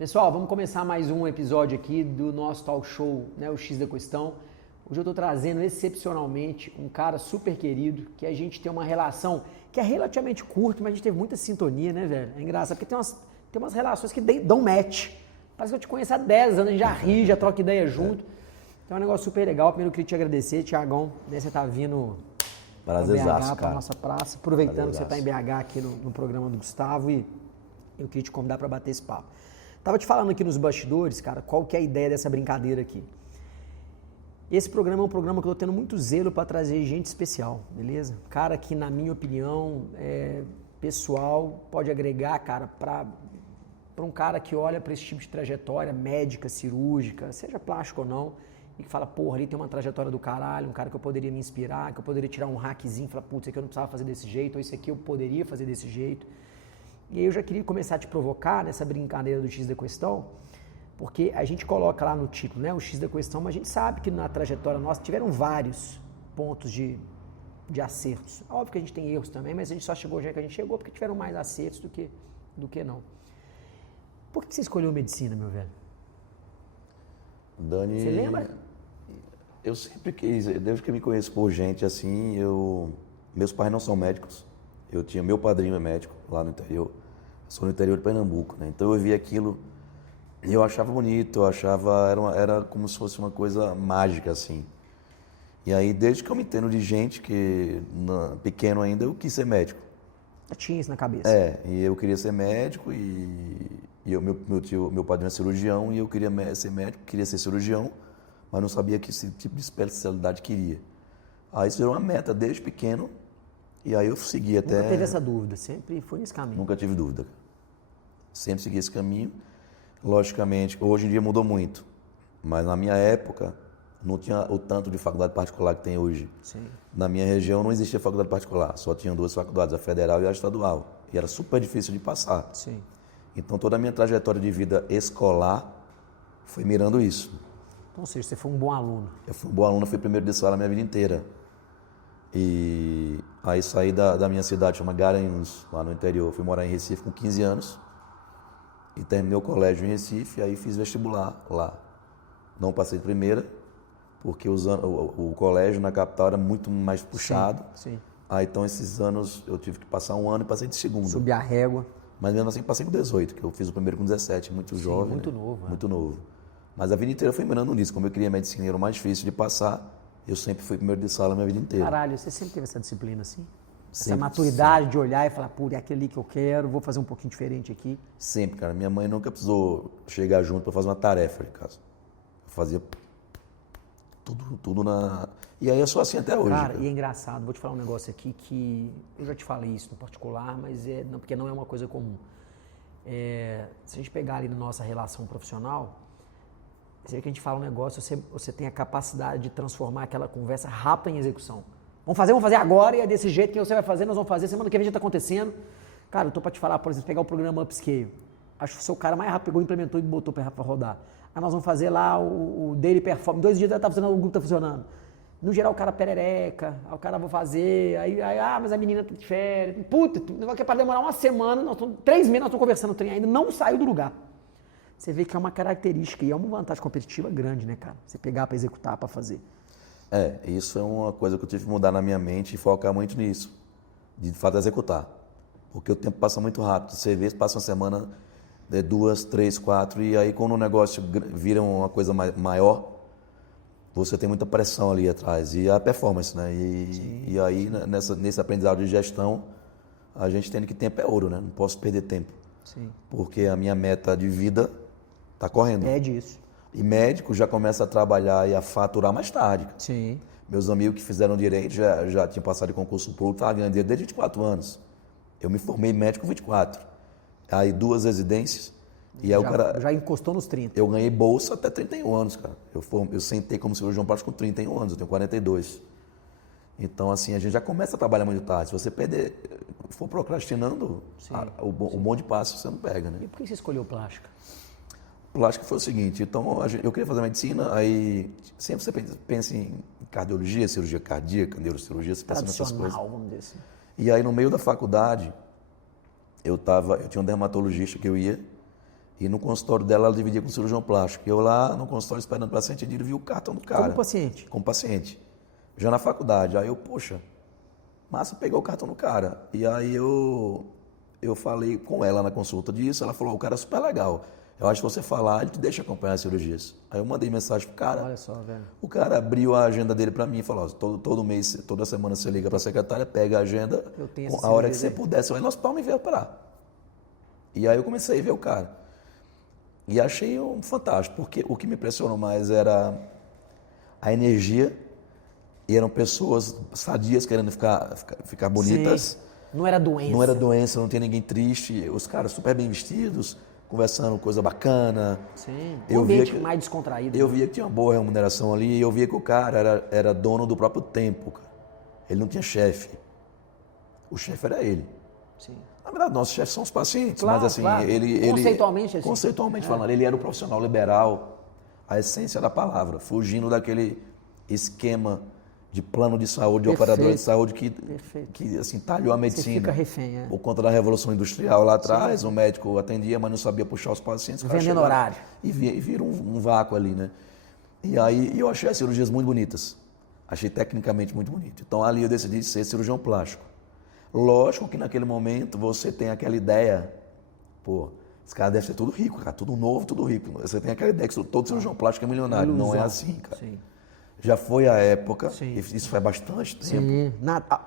Pessoal, vamos começar mais um episódio aqui do nosso talk show, né, o X da Questão. Hoje eu estou trazendo excepcionalmente um cara super querido, que a gente tem uma relação que é relativamente curta, mas a gente teve muita sintonia, né, velho? É engraçado, porque tem umas relações que dão match. Parece que eu te conheço há 10 anos, a gente já ri, já troca ideia junto. Então é um negócio super legal. Primeiro eu queria te agradecer, Tiagão, né, você tá vindo para BH, para nossa praça, aproveitando que você está em BH aqui no programa do Gustavo e eu queria te convidar para bater esse papo. Tava te falando aqui nos bastidores, cara, qual que é a ideia dessa brincadeira aqui. Esse programa é um programa que eu tô tendo muito zelo para trazer gente especial, beleza? Cara que, na minha opinião, pessoal, pode agregar, cara, para um cara que olha para esse tipo de trajetória médica, cirúrgica, seja plástico ou não, e que fala, porra, ali tem uma trajetória do caralho, um cara que eu poderia me inspirar, que eu poderia tirar um hackzinho e falar, putz, isso aqui eu não precisava fazer desse jeito, ou isso aqui eu poderia fazer desse jeito. E aí eu já queria começar a te provocar nessa brincadeira do X da Questão, porque a gente coloca lá no título, né, o X da Questão, mas a gente sabe que na trajetória nossa tiveram vários pontos de acertos. Óbvio que a gente tem erros também, mas a gente só chegou onde é que a gente chegou porque tiveram mais acertos do que não. Por que você escolheu medicina, meu velho? Dani, você lembra? Eu sempre quis, desde que eu me conheço por gente assim, meus pais não são médicos. Meu padrinho é médico lá no interior. Eu sou no interior de Pernambuco, né? Então eu via aquilo e eu achava bonito, era como se fosse uma coisa mágica assim. E aí desde que eu me entendo de gente que pequeno ainda eu quis ser médico. Eu tinha isso na cabeça. E eu queria ser médico meu padrinho é cirurgião e eu queria ser médico, queria ser cirurgião, mas não sabia que esse tipo de especialidade queria. Aí isso virou uma meta desde pequeno. E aí eu segui até... Nunca teve essa dúvida, sempre foi nesse caminho. Nunca tive dúvida. Sempre segui esse caminho. Logicamente, hoje em dia mudou muito, mas na minha época não tinha o tanto de faculdade particular que tem hoje. Sim. Na minha região não existia faculdade particular, só tinham duas faculdades, a federal e a estadual. E era super difícil de passar. Sim. Então toda a minha trajetória de vida escolar foi mirando isso. Então, ou seja, você foi um bom aluno. Eu fui um bom aluno, fui primeiro de sala a minha vida inteira. E aí saí da minha cidade, chama Garanhuns, lá no interior. Fui morar em Recife com 15 anos e terminei o colégio em Recife, aí fiz vestibular lá. Não passei de primeira, porque o colégio na capital era muito mais puxado. Sim. Aí então esses anos eu tive que passar um ano e passei de segundo. Subi a régua. Mas mesmo assim passei com 18, que eu fiz o primeiro com 17, muito jovem. Muito né? novo. Muito novo. Mas a vida inteira eu fui mirando nisso. Como eu queria medicina, era o mais difícil de passar. Eu sempre fui primeiro de sala a minha vida inteira. Caralho, você sempre teve essa disciplina assim? Essa Sempre, maturidade de olhar e falar, pô, é aquele ali que eu quero, vou fazer um pouquinho diferente aqui. Sempre, cara. Minha mãe nunca precisou chegar junto para fazer uma tarefa de casa. Eu fazia tudo na... E aí eu sou assim até hoje. Cara, e é engraçado, vou te falar um negócio aqui que eu já te falei isso no particular, mas porque não é uma coisa comum. Se a gente pegar ali na nossa relação profissional, você vê que a gente fala um negócio, você tem a capacidade de transformar aquela conversa rápida em execução. Vamos fazer agora e é desse jeito que você vai fazer, nós vamos fazer, semana que vem já está acontecendo. Cara, eu tô para te falar, por exemplo, pegar o programa Upscale. Acho que o seu cara mais rápido pegou, implementou e botou para rodar. Aí nós vamos fazer lá o Daily Performance, 2 dias tá funcionando, o grupo tá funcionando. No geral o cara perereca, aí o cara vai fazer, mas a menina tá de férias. Puta, o negócio que é para demorar uma semana, 3 meses nós estamos conversando, o trem ainda não saiu do lugar. Você vê que é uma característica e é uma vantagem competitiva grande, né, cara? Você pegar para executar, para fazer. Isso é uma coisa que eu tive que mudar na minha mente e focar muito nisso. De fato, executar. Porque o tempo passa muito rápido. Você vê, passa uma semana, 2, 3, 4, e aí quando o negócio vira uma coisa maior, você tem muita pressão ali atrás. E a performance, né? E aí, nesse aprendizado de gestão, a gente tem que tempo é ouro, né? Não posso perder tempo. Sim. Porque a minha meta de vida está correndo. É disso. E médico já começa a trabalhar e a faturar mais tarde. Sim. Meus amigos que fizeram direito já tinham passado de concurso público, estavam ganhando dinheiro desde 24 anos. Eu me formei médico com 24. Aí 2 residências. E aí já encostou nos 30. Eu ganhei bolsa até 31 anos, cara. Eu sentei como cirurgião plástico com 31 anos, eu tenho 42. Então, assim, a gente já começa a trabalhar muito tarde. Se você for procrastinando, o bom de passo você não pega, né? E por que você escolheu plástica? Plástica foi o seguinte, então eu queria fazer medicina, aí sempre você pensa em cardiologia, cirurgia cardíaca, neurocirurgia, você pensa nessas coisas. Vamos dizer assim. E aí no meio da faculdade, eu tinha um dermatologista que eu ia, E no consultório dela, ela dividia com o cirurgião plástico. E eu lá no consultório esperando o paciente, eu vi o cartão do cara. Como paciente? Como paciente. Já na faculdade. Aí eu, poxa, massa, pegou o cartão do cara. E aí eu falei com ela na consulta disso, ela falou, o cara é super legal. Eu acho que você falar, ele te deixa acompanhar as cirurgias. Aí eu mandei mensagem pro cara. Olha só, velho. O cara abriu a agenda dele para mim e falou, ó, todo mês, toda semana você liga para a secretária, pega a agenda, a hora que você puder, você vai no hospital me ver operar. E aí eu comecei a ver o cara. E achei um fantástico, porque o que me impressionou mais era a energia, e eram pessoas sadias querendo ficar bonitas. Sim. Não era doença. Não era doença, não tinha ninguém triste, os caras super bem vestidos, conversando coisa bacana. Sim, eu via que, mais descontraído. Eu via que tinha uma boa remuneração ali, e eu via que o cara era dono do próprio tempo, cara. Ele não tinha chefe. O chefe era ele. Sim. Na verdade, nossos chefes são os pacientes, claro, mas assim, claro. Conceitualmente, assim. Conceitualmente falando, ele era o profissional liberal, a essência da palavra, fugindo daquele esquema de plano de saúde, de operador de saúde que assim, talhou a medicina. Você fica refém, Por conta da Revolução Industrial lá atrás, o médico atendia, mas não sabia puxar os pacientes. Vendendo horário. E vira um vácuo ali, né? E aí eu achei as cirurgias muito bonitas. Achei tecnicamente muito bonito. Então ali eu decidi ser cirurgião plástico. Lógico que naquele momento você tem aquela ideia, pô, esse cara deve ser tudo rico, cara, tudo novo, tudo rico. Você tem aquela ideia que todo cirurgião plástico é milionário. Não é assim, cara. Sim. Já foi a época, Sim. isso faz bastante tempo. Sim.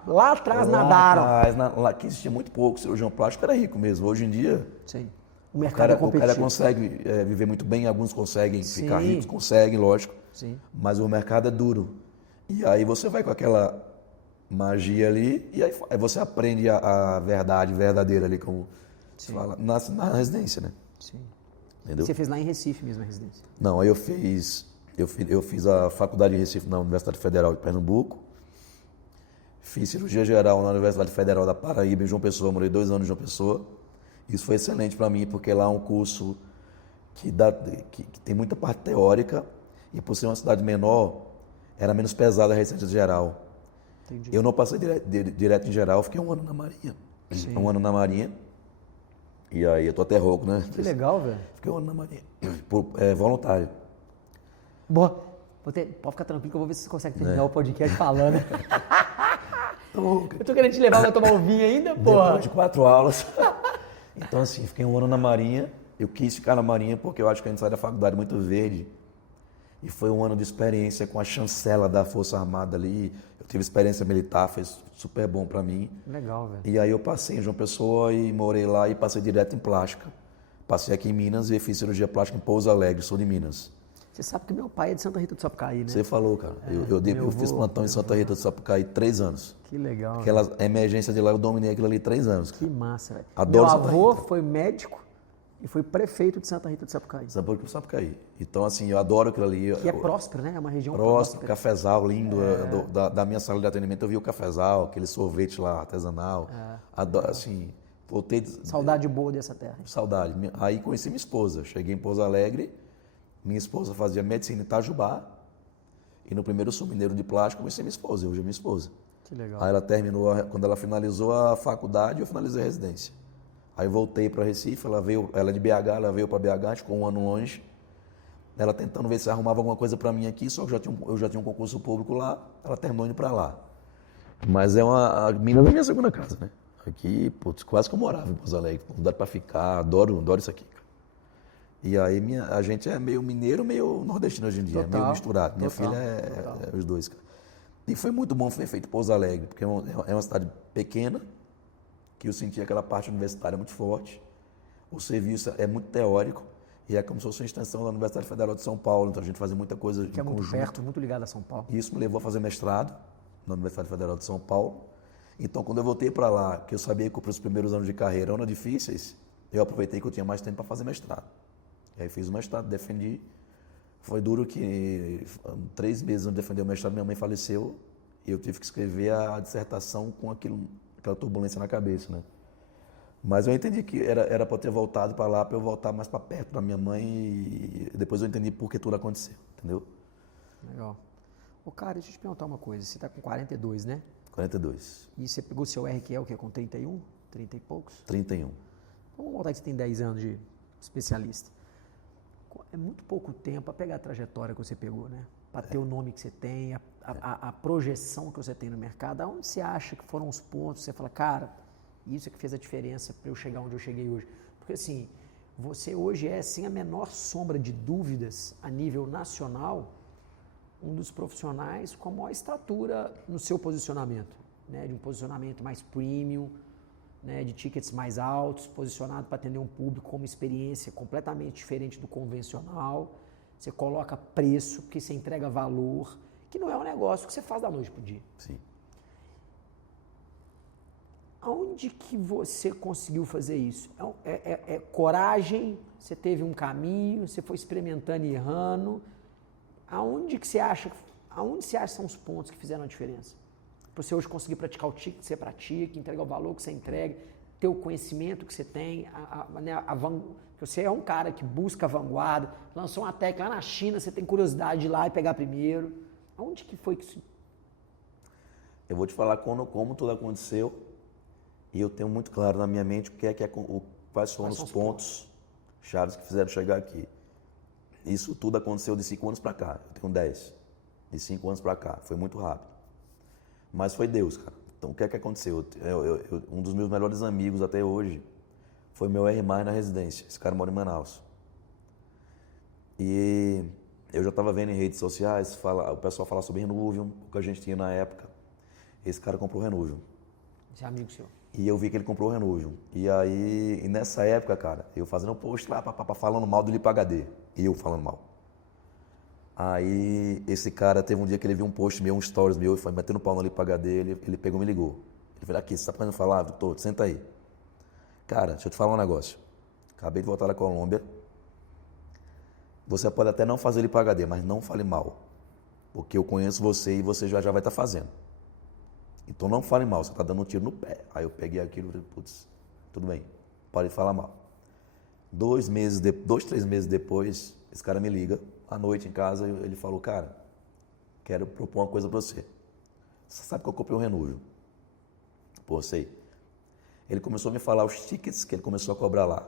Lá atrás nadaram. Lá que existia muito pouco, cirurgião plástico era rico mesmo. Hoje em dia, sim. O mercado é competitivo. O cara consegue viver muito bem, alguns conseguem ficar ricos, conseguem, lógico. Sim. Mas o mercado é duro. E aí você vai com aquela magia ali, e aí você aprende a verdade verdadeira ali, como se fala, na residência, né? Sim. Entendeu? Você fez lá em Recife mesmo a residência? Não, aí eu fiz a faculdade de Recife na Universidade Federal de Pernambuco, fiz cirurgia geral na Universidade Federal da Paraíba, em João Pessoa, morei 2 anos em João Pessoa. Isso foi excelente para mim, porque lá é um curso que tem muita parte teórica, e por ser uma cidade menor, era menos pesada a residência geral. Entendi. Eu não passei direto em geral, fiquei 1 ano na Marinha. Sim. 1 ano na Marinha. E aí eu tô até rouco, né? Que legal, velho. Fiquei 1 ano na Marinha. Voluntário. Boa. Pode ficar tranquilo que eu vou ver se você consegue terminar o podcast falando. Eu tô querendo te levar pra tomar um vinho ainda, porra. Depois de 4 aulas. Então assim, fiquei 1 ano na Marinha. Eu quis ficar na Marinha porque eu acho que a gente sai da faculdade muito verde. E foi 1 ano de experiência com a chancela da Força Armada ali. Eu tive experiência militar, foi super bom para mim. Legal, velho. E aí eu passei em João Pessoa e morei lá e passei direto em plástica. Passei aqui em Minas e fiz cirurgia plástica em Pouso Alegre, sul de Minas. Você sabe que meu pai é de Santa Rita do Sapucaí, né? Você falou, cara. Eu fiz plantão em Santa Rita do Sapucaí 3 anos. Que legal. Aquela emergência de lá, eu dominei aquilo ali 3 anos. Que massa, velho. Adoro meu Santa avô Rita. foi médico e foi prefeito de Santa Rita do Sapucaí. Sapucaí. Então, assim, eu adoro aquilo ali. Que é próspero, né? É uma região Próximo, próspera. cafezal lindo. Da minha sala de atendimento eu vi o cafezal, aquele sorvete lá artesanal. Adoro, assim, voltei... Saudade boa dessa terra. Saudade. Aí conheci minha esposa. Cheguei em Pouso Alegre. Minha esposa fazia medicina em Itajubá. E no primeiro Sul Mineiro de Plástico eu conheci minha esposa. Hoje é minha esposa. Que legal. Aí ela terminou, quando ela finalizou a faculdade, eu finalizei a residência. Aí voltei para Recife, ela é de BH, ela veio para BH, a gente ficou 1 ano longe. Ela tentando ver se arrumava alguma coisa para mim aqui, só que eu já tinha um concurso público lá, ela terminou indo para lá. Mas a Minas é a minha segunda casa, né? Aqui, putz, quase que eu morava em Pouso Alegre, convidado para ficar, adoro isso aqui. E aí a gente é meio mineiro, meio nordestino hoje em dia, meio misturado. Minha filha é os dois, cara. E foi muito bom ter feito Pouso Alegre, porque é uma cidade pequena, que eu senti aquela parte universitária muito forte. O serviço é muito teórico e é como se fosse uma extensão da Universidade Federal de São Paulo, então a gente fazia muita coisa que é muito conjunto. perto, muito ligado a São Paulo. E isso me levou a fazer mestrado na Universidade Federal de São Paulo. Então, quando eu voltei para lá, que eu sabia que para os primeiros anos de carreira eram difíceis, eu aproveitei que eu tinha mais tempo para fazer mestrado. E aí fiz o mestrado, defendi. Foi duro que 3 meses antes de defender o mestrado, minha mãe faleceu e eu tive que escrever a dissertação com aquela turbulência na cabeça, né? Mas eu entendi que era para eu ter voltado para lá, para eu voltar mais para perto da minha mãe e depois eu entendi por que tudo aconteceu, entendeu? Legal. Ô, cara, deixa eu te perguntar uma coisa. Você está com 42, né? 42. E você pegou seu RQE, o quê? Com 31? 30 e poucos? 31. Vamos voltar que você tem 10 anos de especialista. É muito pouco tempo para pegar a trajetória que você pegou, né? Para ter o nome que você tem, a projeção que você tem no mercado. Aonde você acha que foram os pontos? Você fala, cara, isso é que fez a diferença para eu chegar onde eu cheguei hoje. Porque assim, você hoje é, sem a menor sombra de dúvidas, a nível nacional, um dos profissionais com a maior estatura no seu posicionamento, né? De um posicionamento mais premium, né? De tickets mais altos, posicionado para atender um público com uma experiência completamente diferente do convencional. Você coloca preço, porque você entrega valor, que não é um negócio que você faz da noite para o dia. Sim. Aonde que você conseguiu fazer isso? É coragem? Você teve um caminho? Você foi experimentando e errando? Aonde você acha são os pontos que fizeram a diferença? Para você hoje conseguir praticar o ticket que você pratica, entregar o valor que você entrega, ter o conhecimento que você tem, você é um cara que busca a vanguarda, lançou uma técnica lá na China, você tem curiosidade de ir lá e pegar primeiro. Aonde que foi que isso... Eu vou te falar como tudo aconteceu e eu tenho muito claro na minha mente quais foram os pontos chaves que fizeram chegar aqui. Isso tudo aconteceu de 5 anos para cá, eu tenho 10. De 5 anos para cá, foi muito rápido. Mas foi Deus, cara. Então o que é que aconteceu? Um dos meus melhores amigos até hoje foi meu R+ na residência. Esse cara mora em Manaus. E eu já estava vendo em redes sociais, o pessoal falar sobre Renuvium, o que a gente tinha na época. Esse cara comprou o Renuvium. Esse é amigo seu. E eu vi que ele comprou o Renuvium. E nessa época, cara, eu fazendo um post lá, falando mal do Lipa HD. E eu falando mal. Aí esse cara teve um dia que ele viu um post meu, um stories meu, e foi metendo pau no Lipa HD, ele pegou e me ligou. Ele falou, aqui, você tá podendo falar? Tô, senta aí. Cara, deixa eu te falar um negócio. Acabei de voltar da Colômbia. Você pode até não fazer Lipa HD, mas não fale mal. Porque eu conheço você e você já vai estar fazendo. Então não fale mal, você está dando um tiro no pé. Aí eu peguei aquilo e falei, putz, tudo bem, pode falar mal. 2, 3 meses depois, esse cara me liga, à noite em casa, ele falou, cara, quero propor uma coisa para você. Você sabe que eu comprei um Renuvium? Pô, sei. Ele começou a me falar os tickets que ele começou a cobrar lá.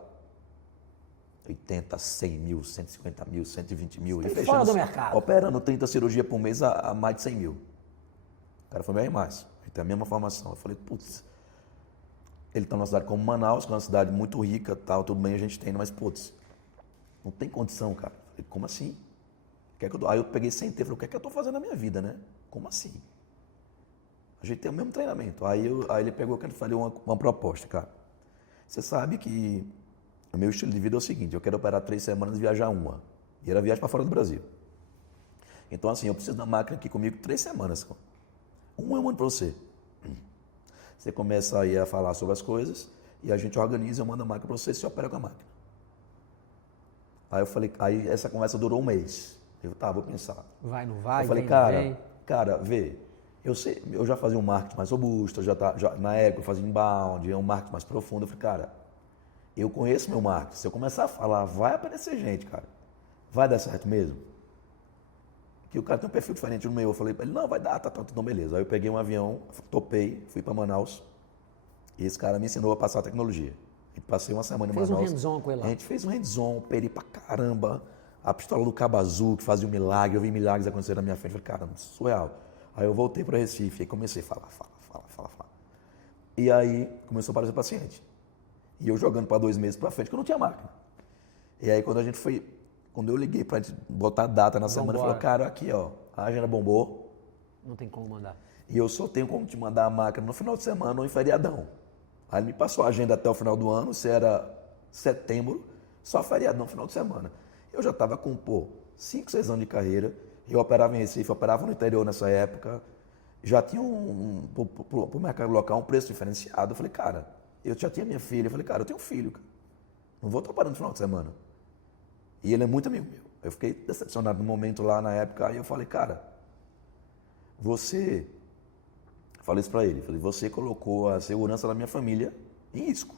80, 100 mil, 150 mil, 120 mil. Ele fora do mercado. Operando 30 cirurgias por mês a mais de 100 mil. O cara foi meu R+. Ele tem a mesma formação. Eu falei, putz, ele está numa cidade como Manaus, que é uma cidade muito rica, tal, tudo bem, a gente tem, mas putz, não tem condição, cara. Eu falei, como assim? Aí eu peguei, sentei e falei, o que é que eu estou fazendo na minha vida, né? Como assim? A gente tem o mesmo treinamento. Aí ele pegou e falei uma proposta, cara. Você sabe que o meu estilo de vida é o seguinte, eu quero operar 3 semanas e viajar 1. E era viagem para fora do Brasil. Então assim, eu preciso da máquina aqui comigo 3 semanas. 1 eu mando para você. Você começa aí a falar sobre as coisas e a gente organiza, eu mando a máquina para você e você opera com a máquina. Aí eu falei, aí essa conversa durou 1 mês. Eu tá, vou pensar. Vai, não vai, eu falei, cara, vê, eu já fazia um marketing mais robusto, na época eu fazia inbound, um marketing mais profundo. Eu falei, cara, eu conheço meu marketing. Se eu começar a falar, vai aparecer gente, cara. Vai dar certo mesmo? Que o cara tem um perfil diferente do meu. Eu falei para ele, não, vai dar, tá, então beleza. Aí eu peguei um avião, topei, fui para Manaus e esse cara me ensinou a passar a tecnologia. E passei uma semana em Manaus. Fez um hands-on com ele lá. A gente fez um hands-on, operei pra caramba. A pistola do Cabo Azul, que fazia um milagre, eu vi milagres acontecer na minha frente. Eu falei, caramba, surreal. Aí eu voltei para Recife e comecei a falar. E aí começou a aparecer paciente. E eu jogando para 2 meses para frente, que eu não tinha máquina. E aí quando eu liguei para botar a data na semana, eu falei, cara, aqui ó, a agenda bombou. Não tem como mandar. E eu só tenho como te mandar a máquina no final de semana ou em feriadão. Aí ele me passou a agenda até o final do ano, se era setembro, só feriadão no final de semana. Eu já estava com, 5, 6 anos de carreira, eu operava em Recife, operava no interior nessa época, já tinha pro mercado local um preço diferenciado. Eu falei, cara, eu já tinha minha filha, eu falei, cara, eu tenho um filho, cara. Não vou estar parando no final de semana. E ele é muito amigo meu. Eu fiquei decepcionado no momento lá na época, aí eu falei, cara, falei isso pra ele, você colocou a segurança da minha família em risco.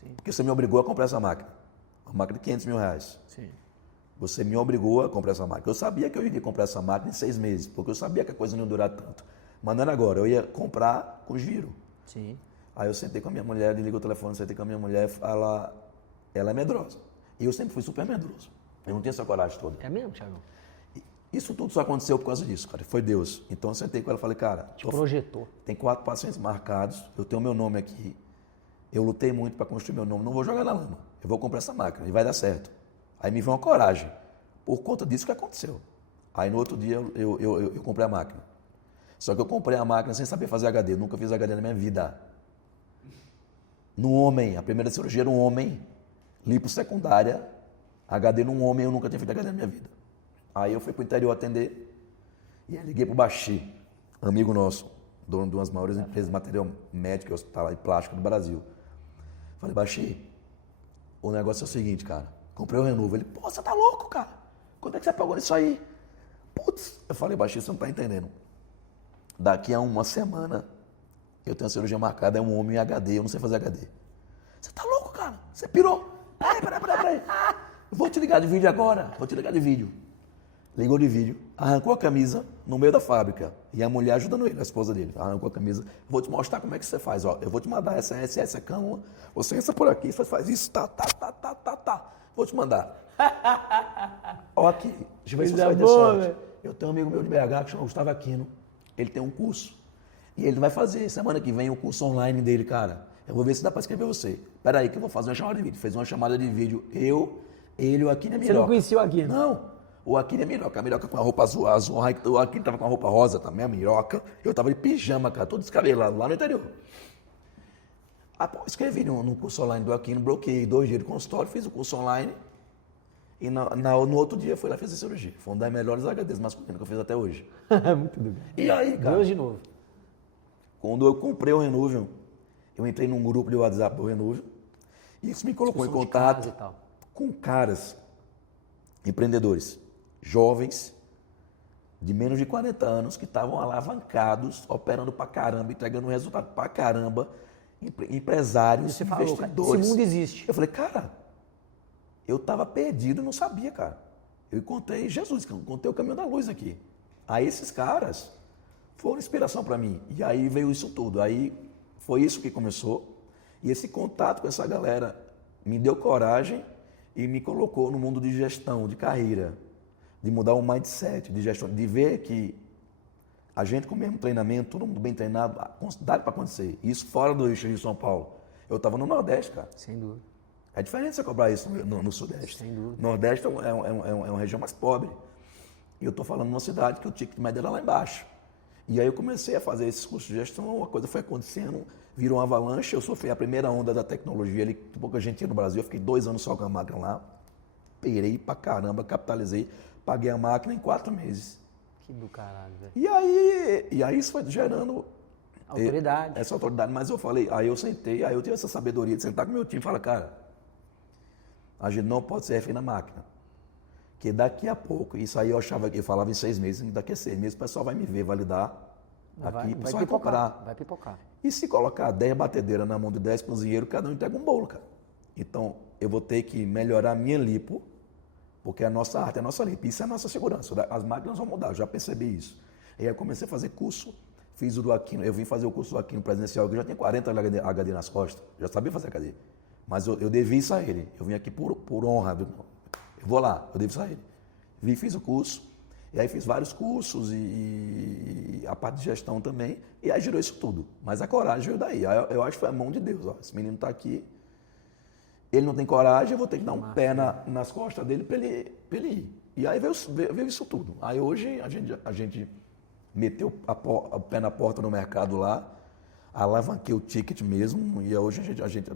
Sim. Porque você me obrigou a comprar essa máquina. Uma máquina de 500 mil reais. Sim. Você me obrigou a comprar essa máquina. Eu sabia que eu iria comprar essa máquina em 6 meses, porque eu sabia que a coisa não ia durar tanto. Mas não era agora, eu ia comprar com giro. Sim. Aí eu sentei com a minha mulher, liguei o telefone, sentei com a minha mulher, ela é medrosa. E eu sempre fui super medroso. Eu não tenho essa coragem toda. É mesmo, Thiago? Isso tudo só aconteceu por causa disso, cara. Foi Deus. Então eu sentei com ela e falei, cara, Te projetou. tem 4 pacientes marcados, eu tenho meu nome aqui. Eu lutei muito para construir meu nome, não vou jogar na lama. Eu vou comprar essa máquina e vai dar certo. Aí me veio uma coragem. Por conta disso que aconteceu. Aí no outro dia eu comprei a máquina. Só que eu comprei a máquina sem saber fazer HD. Eu nunca fiz HD na minha vida. No homem, a primeira cirurgia era um homem, lipo secundária, HD num homem, eu nunca tinha feito HD na minha vida. Aí eu fui pro interior atender e aí liguei pro Baxi, amigo nosso, dono de uma das maiores empresas de material médico e hospitalar e plástico do Brasil. Falei, Baxi, o negócio é o seguinte, cara, comprei o Renuvo. Ele, pô, você tá louco, cara? Quanto é que você pagou nisso aí? Putz, eu falei, Baxi, você não tá entendendo. Daqui a uma semana eu tenho uma cirurgia marcada, é um homem em HD, eu não sei fazer HD. Você tá louco, cara? Você pirou? Peraí. Vou te ligar de vídeo agora, Ligou de vídeo, arrancou a camisa no meio da fábrica. E a mulher ajudando ele, a esposa dele. Arrancou a camisa. Vou te mostrar como é que você faz. Ó, eu vou te mandar essa cama. Você entra por aqui, você faz isso, tá. Vou te mandar. Ó aqui, deixa eu ver se você vai ter sorte. Eu tenho um amigo meu de BH que chama Gustavo Aquino. Ele tem um curso. E ele vai fazer semana que vem o curso online dele, cara. Eu vou ver se dá pra escrever você. Pera aí que eu vou fazer uma chamada de vídeo. Fez uma chamada de vídeo. Ele, o Aquino e a Miroca. Você não conhecia o Aquino? Não. O Aquino e a Miroca com a roupa azul, o Aquino tava com a roupa rosa também, a Miroca. Eu tava de pijama, cara, todo descabelado, lá no interior. Aí, pô, escrevi no curso online do Aquino, bloqueei 2 dias de consultório, fiz o curso online. E no outro dia fui lá e fiz a cirurgia. Foi um das melhores HDs masculinos que eu fiz até hoje. Muito doido. E aí, cara? Deus de novo. Quando eu comprei o Renuvium, eu entrei num grupo de WhatsApp do Renuvium. E isso me colocou em contato com caras, empreendedores, jovens, de menos de 40 anos, que estavam alavancados, operando pra caramba, entregando um resultado pra caramba, empresários, Você falou, investidores. Cara, esse mundo existe. Eu falei, cara, eu estava perdido e não sabia, cara. Eu encontrei Jesus, encontrei o caminho da luz aqui. Aí esses caras foram inspiração para mim. E aí veio isso tudo. Aí foi isso que começou. E esse contato com essa galera me deu coragem e me colocou no mundo de gestão, de carreira, de mudar o mindset, de gestão, de ver que a gente com o mesmo treinamento, todo mundo bem treinado, dá para acontecer. Isso fora do eixo de São Paulo. Eu estava no Nordeste, cara. Sem dúvida. É diferente você cobrar isso no Sudeste. Sem dúvida. Nordeste é uma região mais pobre. E eu estou falando numa cidade que o ticket médio era lá embaixo. E aí eu comecei a fazer esses cursos de gestão, a coisa foi acontecendo, virou uma avalanche. Eu sofri a primeira onda da tecnologia ali, que pouca gente tinha no Brasil. Eu fiquei 2 anos só com a máquina lá. Perei pra caramba, capitalizei, paguei a máquina em 4 meses. Que do caralho, velho. E aí isso foi gerando autoridade. Essa autoridade. Mas eu falei, aí eu sentei, aí eu tive essa sabedoria de sentar com o meu time e falar, cara, a gente não pode ser refém na máquina. Que daqui a pouco, isso aí eu achava que eu falava em 6 meses, daqui a 6 meses o pessoal vai me ver, validar aqui, o pessoal vai comprar. Vai pipocar. E se colocar 10 batedeiras na mão de 10 cozinheiros, cada um entrega um bolo, cara. Então, eu vou ter que melhorar a minha lipo, porque a nossa arte é a nossa lipo. Isso é a nossa segurança. As máquinas vão mudar, eu já percebi isso. E aí eu comecei a fazer curso, fiz o do Aquino, eu vim fazer o curso do Aquino presencial, que eu já tinha 40 HD nas costas, já sabia fazer HD. Mas eu devi isso a ele. Eu vim aqui por honra. Eu vou lá, eu devo isso a ele. Vim, fiz o curso, e aí fiz vários cursos e a parte de gestão também, e aí girou isso tudo. Mas a coragem veio daí. Eu acho que foi a mão de Deus. Ó. Esse menino está aqui, ele não tem coragem, eu vou ter que dar um pé nas costas dele para ele ir. E aí veio isso tudo. Aí hoje a gente meteu o pé na porta no mercado lá, alavanquei o ticket mesmo, e hoje a gente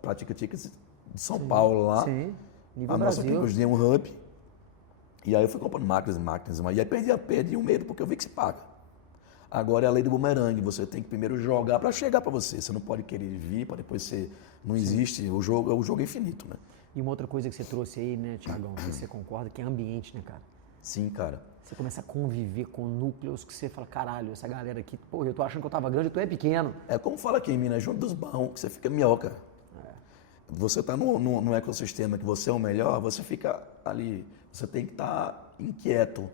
pratica tickets de São Paulo lá. Sim, nível a Brasil. nossa hoje tem um hub. E aí eu fui comprando máquinas. E aí perdi o medo, porque eu vi que se paga. Agora é a lei do bumerangue, você tem que primeiro jogar para chegar para você. Você não pode querer vir para depois ser. Não existe, o jogo é infinito, né? E uma outra coisa que você trouxe aí, né, Thiagão, que você concorda, que é ambiente, né, cara? Sim, cara. Você começa a conviver com núcleos que você fala, caralho, essa galera aqui, porra, eu tô achando que eu tava grande, tu é pequeno. É como fala aqui em Minas, junto dos bons, que você fica minhoca. Você está num ecossistema que você é o melhor, você fica ali, você tem que estar inquieto.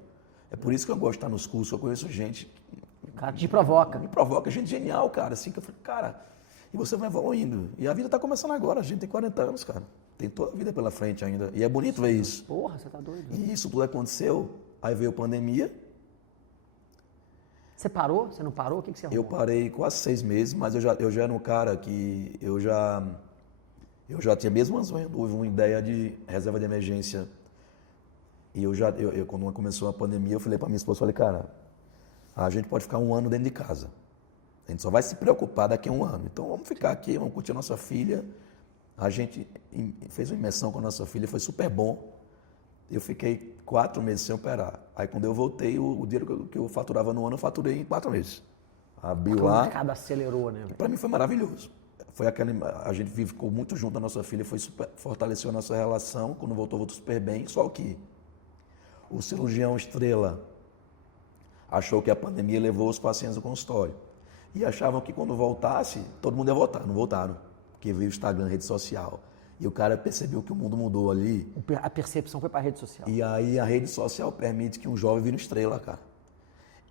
É por isso que eu gosto de estar nos cursos, eu conheço gente. Cara, te provoca. Me provoca, gente genial, cara. Assim que eu falei, cara, e você vai evoluindo. E a vida está começando agora, a gente tem 40 anos, cara. Tem toda a vida pela frente ainda. E é bonito ver isso. Porra, você tá doido. E isso tudo aconteceu, aí veio a pandemia. Você parou? Você não parou? O que você arrumou? Eu parei quase 6 meses, mas eu já era um cara que eu já tinha mesmo houve uma ideia de reserva de emergência. E quando começou a pandemia, eu falei para minha esposa, falei, cara, a gente pode ficar 1 ano dentro de casa. A gente só vai se preocupar daqui a 1 ano. Então vamos ficar aqui, vamos curtir a nossa filha. A gente fez uma imersão com a nossa filha, foi super bom. Eu fiquei 4 meses sem operar. Aí quando eu voltei, o dinheiro que eu faturava no ano, eu faturei em 4 meses. Abriu lá. O mercado acelerou, né? Para mim foi maravilhoso. A gente ficou muito junto da nossa filha, fortaleceu a nossa relação. Quando voltou super bem. Só que o cirurgião estrela achou que a pandemia levou os pacientes ao consultório. E achavam que quando voltasse, todo mundo ia voltar. Não voltaram, porque veio o Instagram, rede social. E o cara percebeu que o mundo mudou ali. A percepção foi para a rede social. E aí a rede social permite que um jovem vire estrela, cara.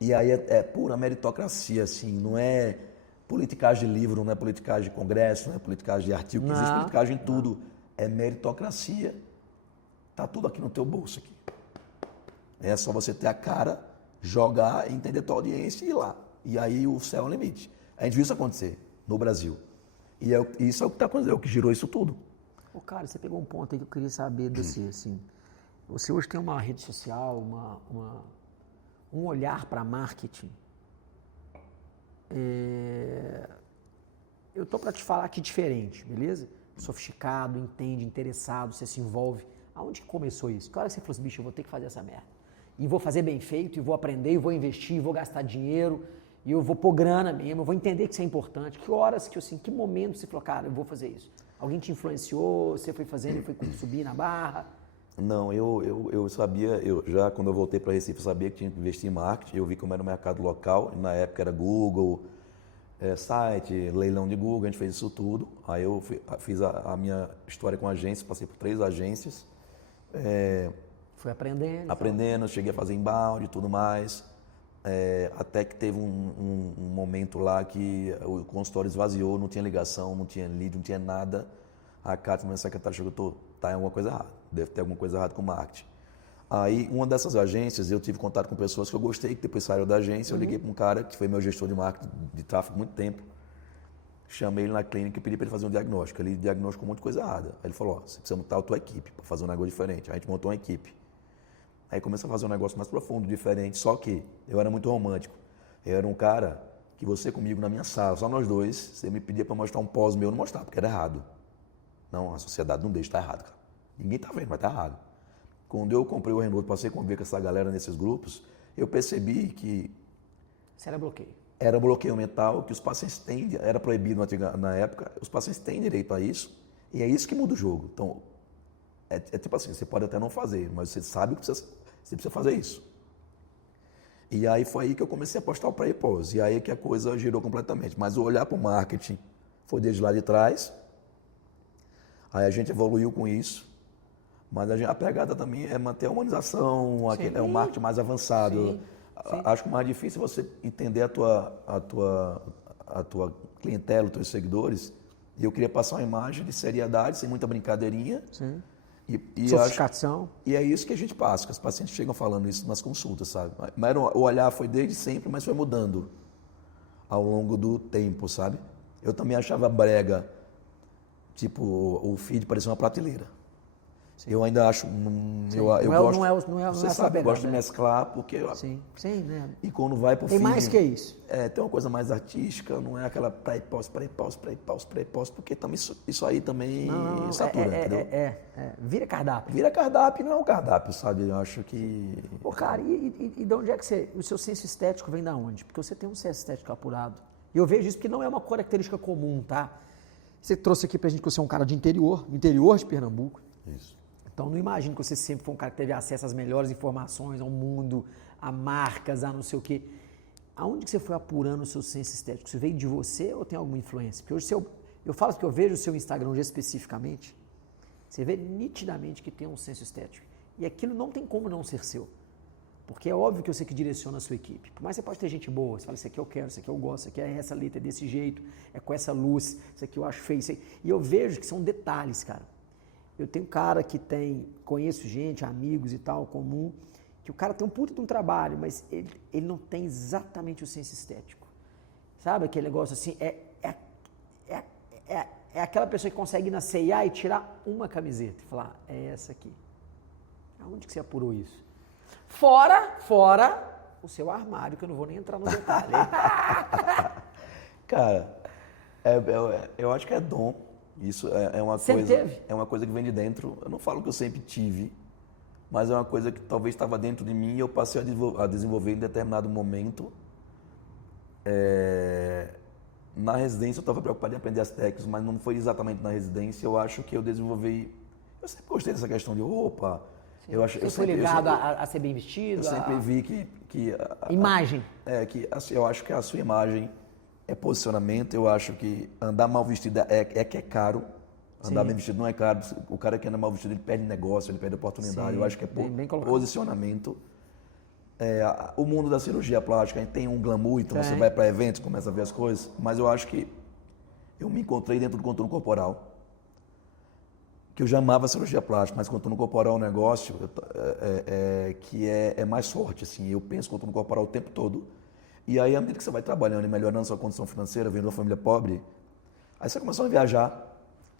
E aí é pura meritocracia, assim, não é politicagem de livro, não é politicagem de congresso, não é politicagem de artigo, existe politicagem em tudo. É meritocracia. Tá tudo aqui no teu bolso aqui. É só você ter a cara, jogar, entender a tua audiência e ir lá. E aí o céu é o limite. A gente viu isso acontecer no Brasil. E isso é o que está acontecendo, é o que girou isso tudo. Ô, cara, você pegou um ponto aí que eu queria saber de você, assim. Você hoje tem uma rede social, um olhar para marketing. Eu tô para te falar aqui diferente, beleza? Sofisticado, entende, interessado, você se envolve. Aonde que começou isso? Que hora você falou assim, bicho, eu vou ter que fazer essa merda. E vou fazer bem feito, e vou aprender, e vou investir, e vou gastar dinheiro, e eu vou pôr grana mesmo, eu vou entender que isso é importante. Que horas, que momento você falou, cara, eu vou fazer isso? Alguém te influenciou, você foi fazendo e foi subir na barra? Não, eu sabia, já quando eu voltei para Recife, eu sabia que tinha que investir em marketing, eu vi como era o mercado local, na época era Google, site, leilão de Google, a gente fez isso tudo. Aí eu fiz a minha história com agências, passei por 3 agências. Foi aprendendo? Aprendendo, cheguei a fazer inbound e tudo mais. Até que teve um momento lá que o consultório esvaziou, não tinha ligação, não tinha lead, não tinha nada. A Cátia, minha secretária, chegou, tá alguma coisa errada, deve ter alguma coisa errada com o marketing. Aí, uma dessas agências, eu tive contato com pessoas que eu gostei, que depois saíram da agência, eu liguei para um cara que foi meu gestor de marketing de tráfego há muito tempo. Chamei ele na clínica e pedi para ele fazer um diagnóstico. Ele diagnosticou um monte de coisa errada. Aí ele falou, você precisa montar a tua equipe para fazer um negócio diferente. Aí a gente montou uma equipe. Aí começou a fazer um negócio mais profundo, diferente, só que eu era muito romântico. Eu era um cara que você comigo na minha sala, só nós dois, você me pedia para mostrar um pós meu, eu não mostrava, porque era errado. Não, a sociedade não deixa, tá errado, cara. Ninguém tá vendo, mas tá errado. Quando eu comprei o Renault, passei a conviver com essa galera nesses grupos, eu percebi que... Isso era bloqueio. Era bloqueio mental, que os pacientes têm, era proibido na época, os pacientes têm direito a isso, e é isso que muda o jogo. Então, é tipo assim, você pode até não fazer, mas você sabe que você precisa fazer isso. E aí foi aí que eu comecei a postar o pré e pós, e aí que a coisa girou completamente. Mas o olhar para o marketing foi desde lá de trás, aí a gente evoluiu com isso, mas a pegada também é manter a humanização, é um marketing mais avançado. Sim. Acho que o mais difícil é você entender a tua clientela, os teus seguidores, e eu queria passar uma imagem de seriedade, sem muita brincadeirinha. Sim. E sofisticação. E é isso que a gente passa, que os pacientes chegam falando isso nas consultas, sabe? Mas o olhar foi desde sempre, mas foi mudando ao longo do tempo, sabe? Eu também achava brega, tipo, o feed parecia uma prateleira. Sim. Eu ainda acho... eu gosto, você sabe, eu gosto de mesclar, porque... Sim, né? E quando vai pro feed... Tem mais que isso. Tem uma coisa mais artística, não é aquela pré e pós, porque também isso aí também satura, entendeu? Vira cardápio. Vira cardápio, não é um cardápio, sabe? Eu acho que... Pô, cara, e de onde é que o seu senso estético vem da onde? Porque você tem um senso estético apurado. E eu vejo isso porque não é uma característica comum, tá? Você trouxe aqui pra gente que você é um cara de interior de Pernambuco. Isso. Então, não imagino que você sempre foi um cara que teve acesso às melhores informações, ao mundo, a marcas, a não sei o quê. Aonde que você foi apurando o seu senso estético? Isso veio de você ou tem alguma influência? Porque hoje, eu falo porque eu vejo o seu Instagram hoje especificamente, você vê nitidamente que tem um senso estético. E aquilo não tem como não ser seu. Porque é óbvio que você que direciona a sua equipe. Por mais que você pode ter gente boa, você fala, isso aqui eu quero, isso aqui eu gosto, isso aqui é essa letra, é desse jeito, é com essa luz, isso aqui eu acho feio. Isso aqui. E eu vejo que são detalhes, cara. Eu tenho cara que conheço gente, amigos e tal, comum, que o cara tem um puta de um trabalho, mas ele não tem exatamente o senso estético. Sabe aquele negócio assim? É aquela pessoa que consegue ir na C&A e tirar uma camiseta e falar, é essa aqui. Aonde que você apurou isso? Fora o seu armário, que eu não vou nem entrar no detalhe. Cara, eu acho que é dom. Isso é uma Sempre coisa. teve? É uma coisa que vem de dentro. Eu não falo que eu sempre tive, mas é uma coisa que talvez estava dentro de mim e eu passei a desenvolver em determinado momento. Na residência eu estava preocupado em aprender as técnicas, mas não foi exatamente na residência. Eu acho que eu desenvolvi. Eu sempre gostei dessa questão de roupa. Eu foi ligado a ser bem vestido? Eu sempre vi que imagem. Que assim, eu acho que a sua imagem é posicionamento. Eu acho que andar mal vestido é caro. Andar bem vestido não é caro. O cara que anda mal vestido, ele perde negócio, ele perde oportunidade. Sim, eu acho que é bem posicionamento. O mundo da cirurgia plástica, a gente tem um glamour, então você vai para eventos, começa a ver as coisas. Mas eu acho que eu me encontrei dentro do contorno corporal. Que eu já amava cirurgia plástica, mas contorno corporal é um negócio que é mais forte, assim. Eu penso contorno corporal o tempo todo. E aí, à medida que você vai trabalhando e melhorando sua condição financeira, vindo de uma família pobre, aí você começa a viajar.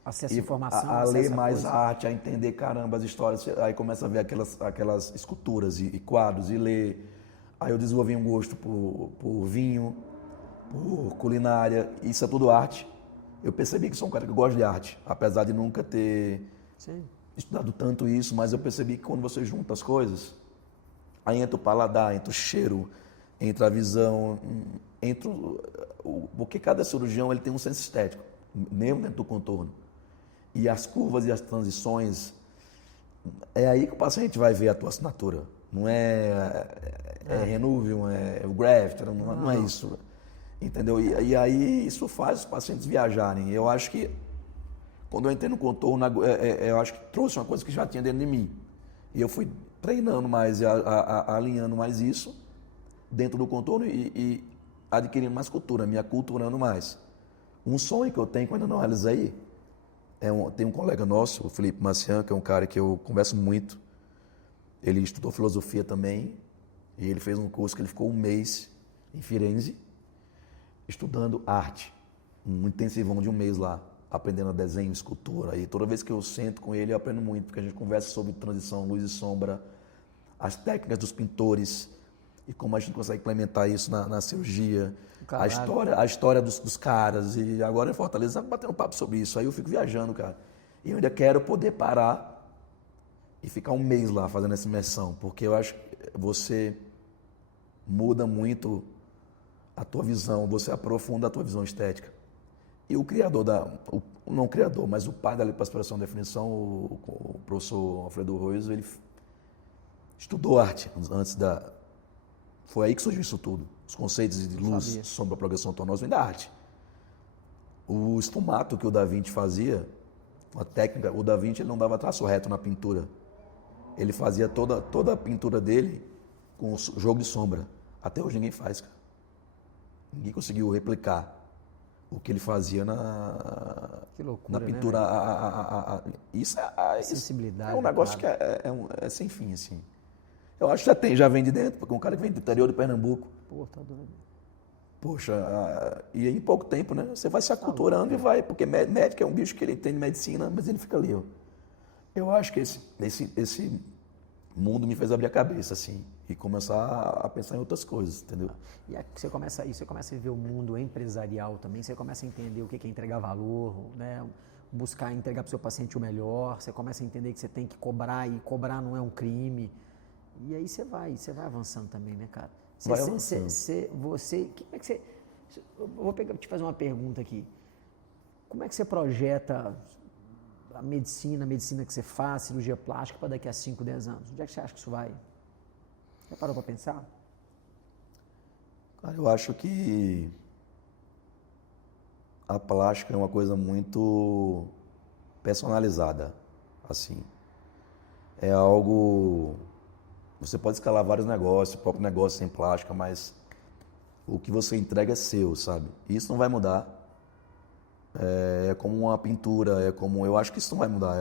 Acesso à informação, a ler mais arte, a entender, caramba, as histórias. Aí começa a ver aquelas esculturas e quadros e ler. Aí eu desenvolvi um gosto por vinho, por culinária. Isso é tudo arte. Eu percebi que sou um cara que gosta de arte, apesar de nunca ter estudado tanto isso, mas eu percebi que quando você junta as coisas, aí entra o paladar, entra o cheiro, entra a visão, porque cada cirurgião ele tem um senso estético, mesmo dentro do contorno. E as curvas e as transições, é aí que o paciente vai ver a tua assinatura. Não é Renuvium, é o Graft, não é isso. Entendeu? E aí isso faz os pacientes viajarem. Eu acho que quando eu entrei no contorno, eu acho que trouxe uma coisa que já tinha dentro de mim. E eu fui treinando mais, alinhando mais isso dentro do contorno e adquirindo mais cultura, me aculturando mais. Um sonho que eu tenho, que eu ainda não realizei, tem um colega nosso, o Felipe Macian, que é um cara que eu converso muito. Ele estudou filosofia também e ele fez um curso que ele ficou um mês em Firenze, estudando arte, um intensivão de um mês lá, aprendendo desenho, escultura. E toda vez que eu sento com ele, eu aprendo muito, porque a gente conversa sobre transição, luz e sombra, as técnicas dos pintores e como a gente consegue implementar isso na cirurgia, a história dos caras. E agora em Fortaleza, batendo papo sobre isso. Aí eu fico viajando, cara. E eu ainda quero poder parar e ficar um mês lá fazendo essa imersão, porque eu acho que você muda muito a tua visão, você aprofunda a tua visão estética. E o criador não o criador, mas o pai da lipoaspiração e definição, o professor Alfredo Roizo, ele estudou arte antes Foi aí que surgiu isso tudo. Os conceitos de luz, sombra, progressão, tonose, vem da arte. O esfumato que o Da Vinci fazia, a técnica, o Da Vinci ele não dava traço reto na pintura. Ele fazia toda a pintura dele com o jogo de sombra. Até hoje ninguém faz, cara. Ninguém conseguiu replicar o que ele fazia que loucura, na pintura. Né, isso sensibilidade. É um negócio que é sem fim, assim. Eu acho que já vem de dentro, porque um cara que vem do interior de Pernambuco. Pô, tá doido. Poxa, e em pouco tempo, né? Você vai se aculturando e vai, porque médico é um bicho que ele tem de medicina, mas ele fica ali, ó. Eu acho que esse mundo me fez abrir a cabeça, assim, e começar a pensar em outras coisas, entendeu? E aí você começa a ver o mundo empresarial também, você começa a entender o que é entregar valor, né? Buscar entregar para o seu paciente o melhor, você começa a entender que você tem que cobrar, e cobrar não é um crime. E aí você vai avançando também, né, cara? Vai avançando. Eu vou te fazer uma pergunta aqui. Como é que você projeta a medicina que você faz, cirurgia plástica, para daqui a 5, 10 anos? Onde é que você acha que isso vai? Já parou para pensar? Cara, eu acho que a plástica é uma coisa muito personalizada, assim. É algo... Você pode escalar vários negócios, o próprio negócio sem plástica, mas o que você entrega é seu, sabe? E isso não vai mudar. É como uma pintura, é como... Eu acho que isso não vai mudar.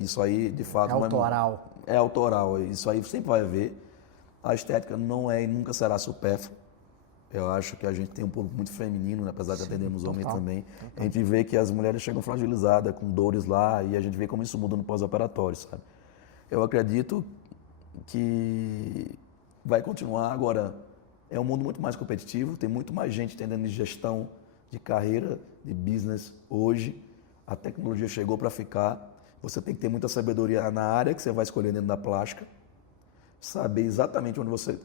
Isso aí, de fato, É não vai mudar. autoral. É autoral. Isso aí sempre vai haver. A estética não é e nunca será supérflua. Eu acho que a gente tem um público muito feminino, né? Apesar de atendermos homens também. A gente vê que as mulheres chegam fragilizadas, com dores lá, e a gente vê como isso muda no pós-operatório, sabe? Eu acredito que vai continuar. Agora, é um mundo muito mais competitivo, tem muito mais gente entendendo de gestão, de carreira, de business. Hoje, a tecnologia chegou para ficar. Você tem que ter muita sabedoria na área que você vai escolher dentro da plástica, saber exatamente onde você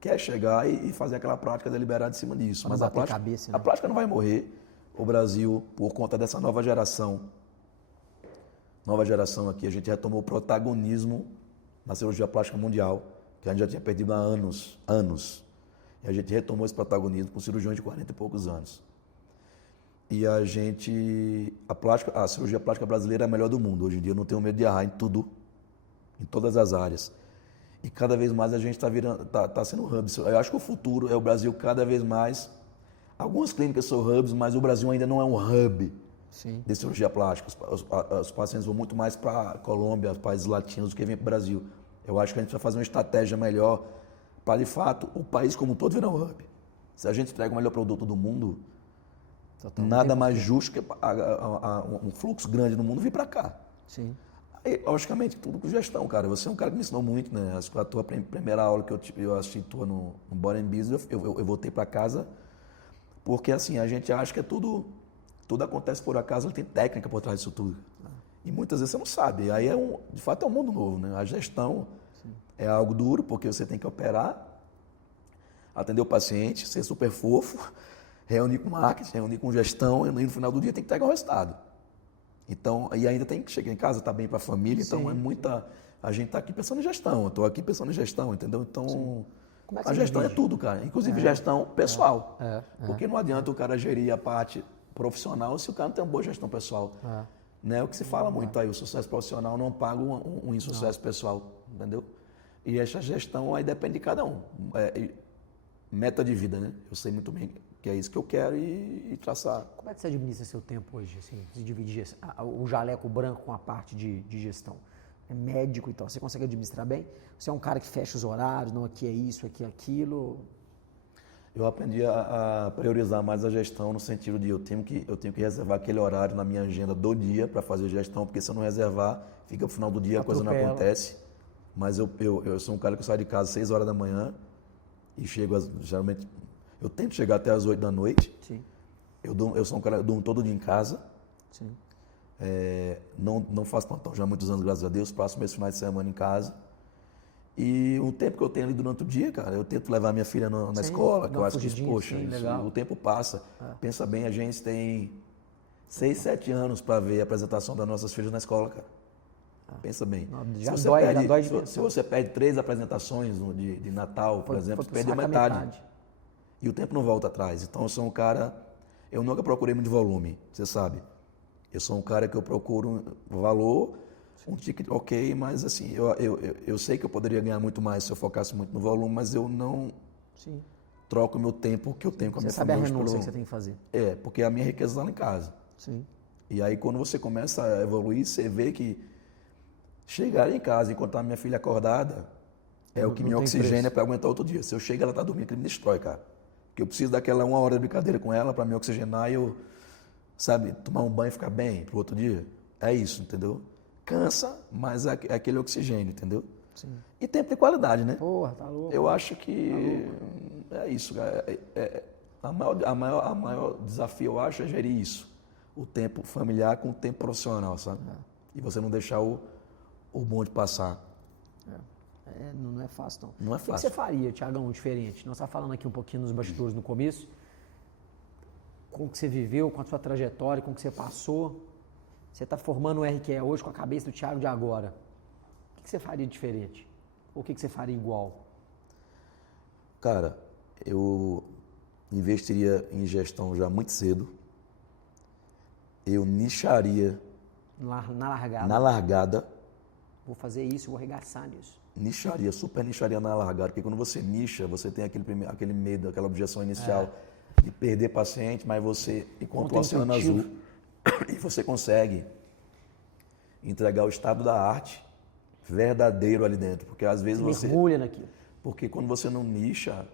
quer chegar e fazer aquela prática deliberada em cima disso. Mas a plástica não vai morrer. O Brasil, por conta dessa nova geração aqui, a gente retomou o protagonismo na cirurgia plástica mundial, que a gente já tinha perdido há anos. E a gente retomou esse protagonismo com cirurgiões de 40 e poucos anos. E a cirurgia plástica brasileira é a melhor do mundo. Hoje em dia eu não tenho medo de errar em tudo, em todas as áreas. E cada vez mais a gente está sendo hub. Eu acho que o futuro é o Brasil cada vez mais. Algumas clínicas são hubs, mas o Brasil ainda não é um hub de cirurgia plástica. Os pacientes vão muito mais para a Colômbia, países latinos, do que vem para o Brasil. Eu acho que a gente precisa fazer uma estratégia melhor para, de fato, o país como um todo virar um hub. Se a gente entrega o melhor produto do mundo, nada mais justo que um fluxo grande no mundo vir para cá. Sim. Aí, logicamente, tudo com gestão, cara. Você é um cara que me ensinou muito, né? A tua primeira aula que eu assisti tua no Body and Business, eu voltei para casa, porque assim, a gente acha que tudo acontece por acaso, tem técnica por trás disso tudo. E muitas vezes você não sabe. Aí, de fato, é um mundo novo, né? A gestão é algo duro, porque você tem que operar, atender o paciente, ser super fofo, reunir com marketing, reunir com gestão, e no final do dia tem que entregar o resultado. Então, e ainda tem que chegar em casa, tá bem para a família, então é muita... A gente está aqui pensando em gestão, eu estou aqui pensando em gestão, entendeu? Então, a gestão é tudo, cara, inclusive gestão pessoal. Porque não adianta o cara gerir a parte profissional se o cara não tem uma boa gestão pessoal. Né? O que se fala muito aí, o sucesso profissional não paga um insucesso pessoal, entendeu? E essa gestão aí depende de cada um. Meta de vida, né? Eu sei muito bem que é isso que eu quero e traçar. Como é que você administra seu tempo hoje, assim, se dividir o jaleco branco com a parte de gestão? É médico e tal, você consegue administrar bem? Você é um cara que fecha os horários, não, aqui é isso, aqui é aquilo? Eu aprendi a priorizar mais a gestão no sentido de eu tenho que reservar aquele horário na minha agenda do dia para fazer gestão, porque se eu não reservar, fica no final do dia, a coisa não acontece. Mas eu sou um cara que sai de casa às 6 horas da manhã e chego, geralmente, eu tento chegar até às 8 da noite. Sim. Eu sou um cara que durmo todo dia em casa. Sim. Não faço plantão já há muitos anos, graças a Deus. Passo meus finais de semana em casa. E o tempo que eu tenho ali durante o dia, cara, eu tento levar minha filha na escola, que eu acho que, poxa, o tempo passa. Pensa bem, a gente tem 6, 7 anos para ver a apresentação das nossas filhas na escola, cara. Pensa bem. Se você perde 3 apresentações de Natal, por exemplo, você perdeu metade. E o tempo não volta atrás. Então eu sou um cara, eu nunca procurei muito volume, você sabe. Eu sou um cara que eu procuro valor, um ticket ok, mas assim, eu sei que eu poderia ganhar muito mais se eu focasse muito no volume, mas eu não troco o meu tempo que eu tenho com a minha família. Você sabe a renúncia que você tem que fazer. Porque a minha riqueza está lá em casa. Sim. E aí quando você começa a evoluir, você vê que chegar em casa e encontrar minha filha acordada é o que me oxigena para aguentar outro dia. Se eu chego ela está dormindo, ele me destrói, cara. Porque eu preciso daquela 1 hora de brincadeira com ela para me oxigenar e eu, sabe, tomar um banho e ficar bem pro outro dia. É isso, entendeu? Cansa, mas é aquele oxigênio, entendeu? Sim. E tempo de qualidade, né? Porra, tá louco. Eu acho que é isso, cara. A maior desafio, eu acho, é gerir isso. O tempo familiar com o tempo profissional, sabe? E você não deixar o bonde passar. Não é fácil, não. Não é fácil. O que você faria, Thiagão, diferente? Nós estávamos falando aqui um pouquinho nos bastidores no começo. Com o que você viveu, com a sua trajetória, com o que você passou. Você está formando o RQE hoje com a cabeça do Thiago de agora. O que você faria diferente? Ou o que você faria igual? Cara, eu investiria em gestão já muito cedo. Eu nicharia. Na largada. Vou fazer isso, vou arregaçar nisso. Super nicharia na largada, porque quando você nicha, você tem aquele medo, aquela objeção inicial de perder paciente, mas você, enquanto o oceano azul, E você consegue entregar o estado da arte verdadeiro ali dentro. Porque às vezes mergulha naquilo. Porque quando você não nicha,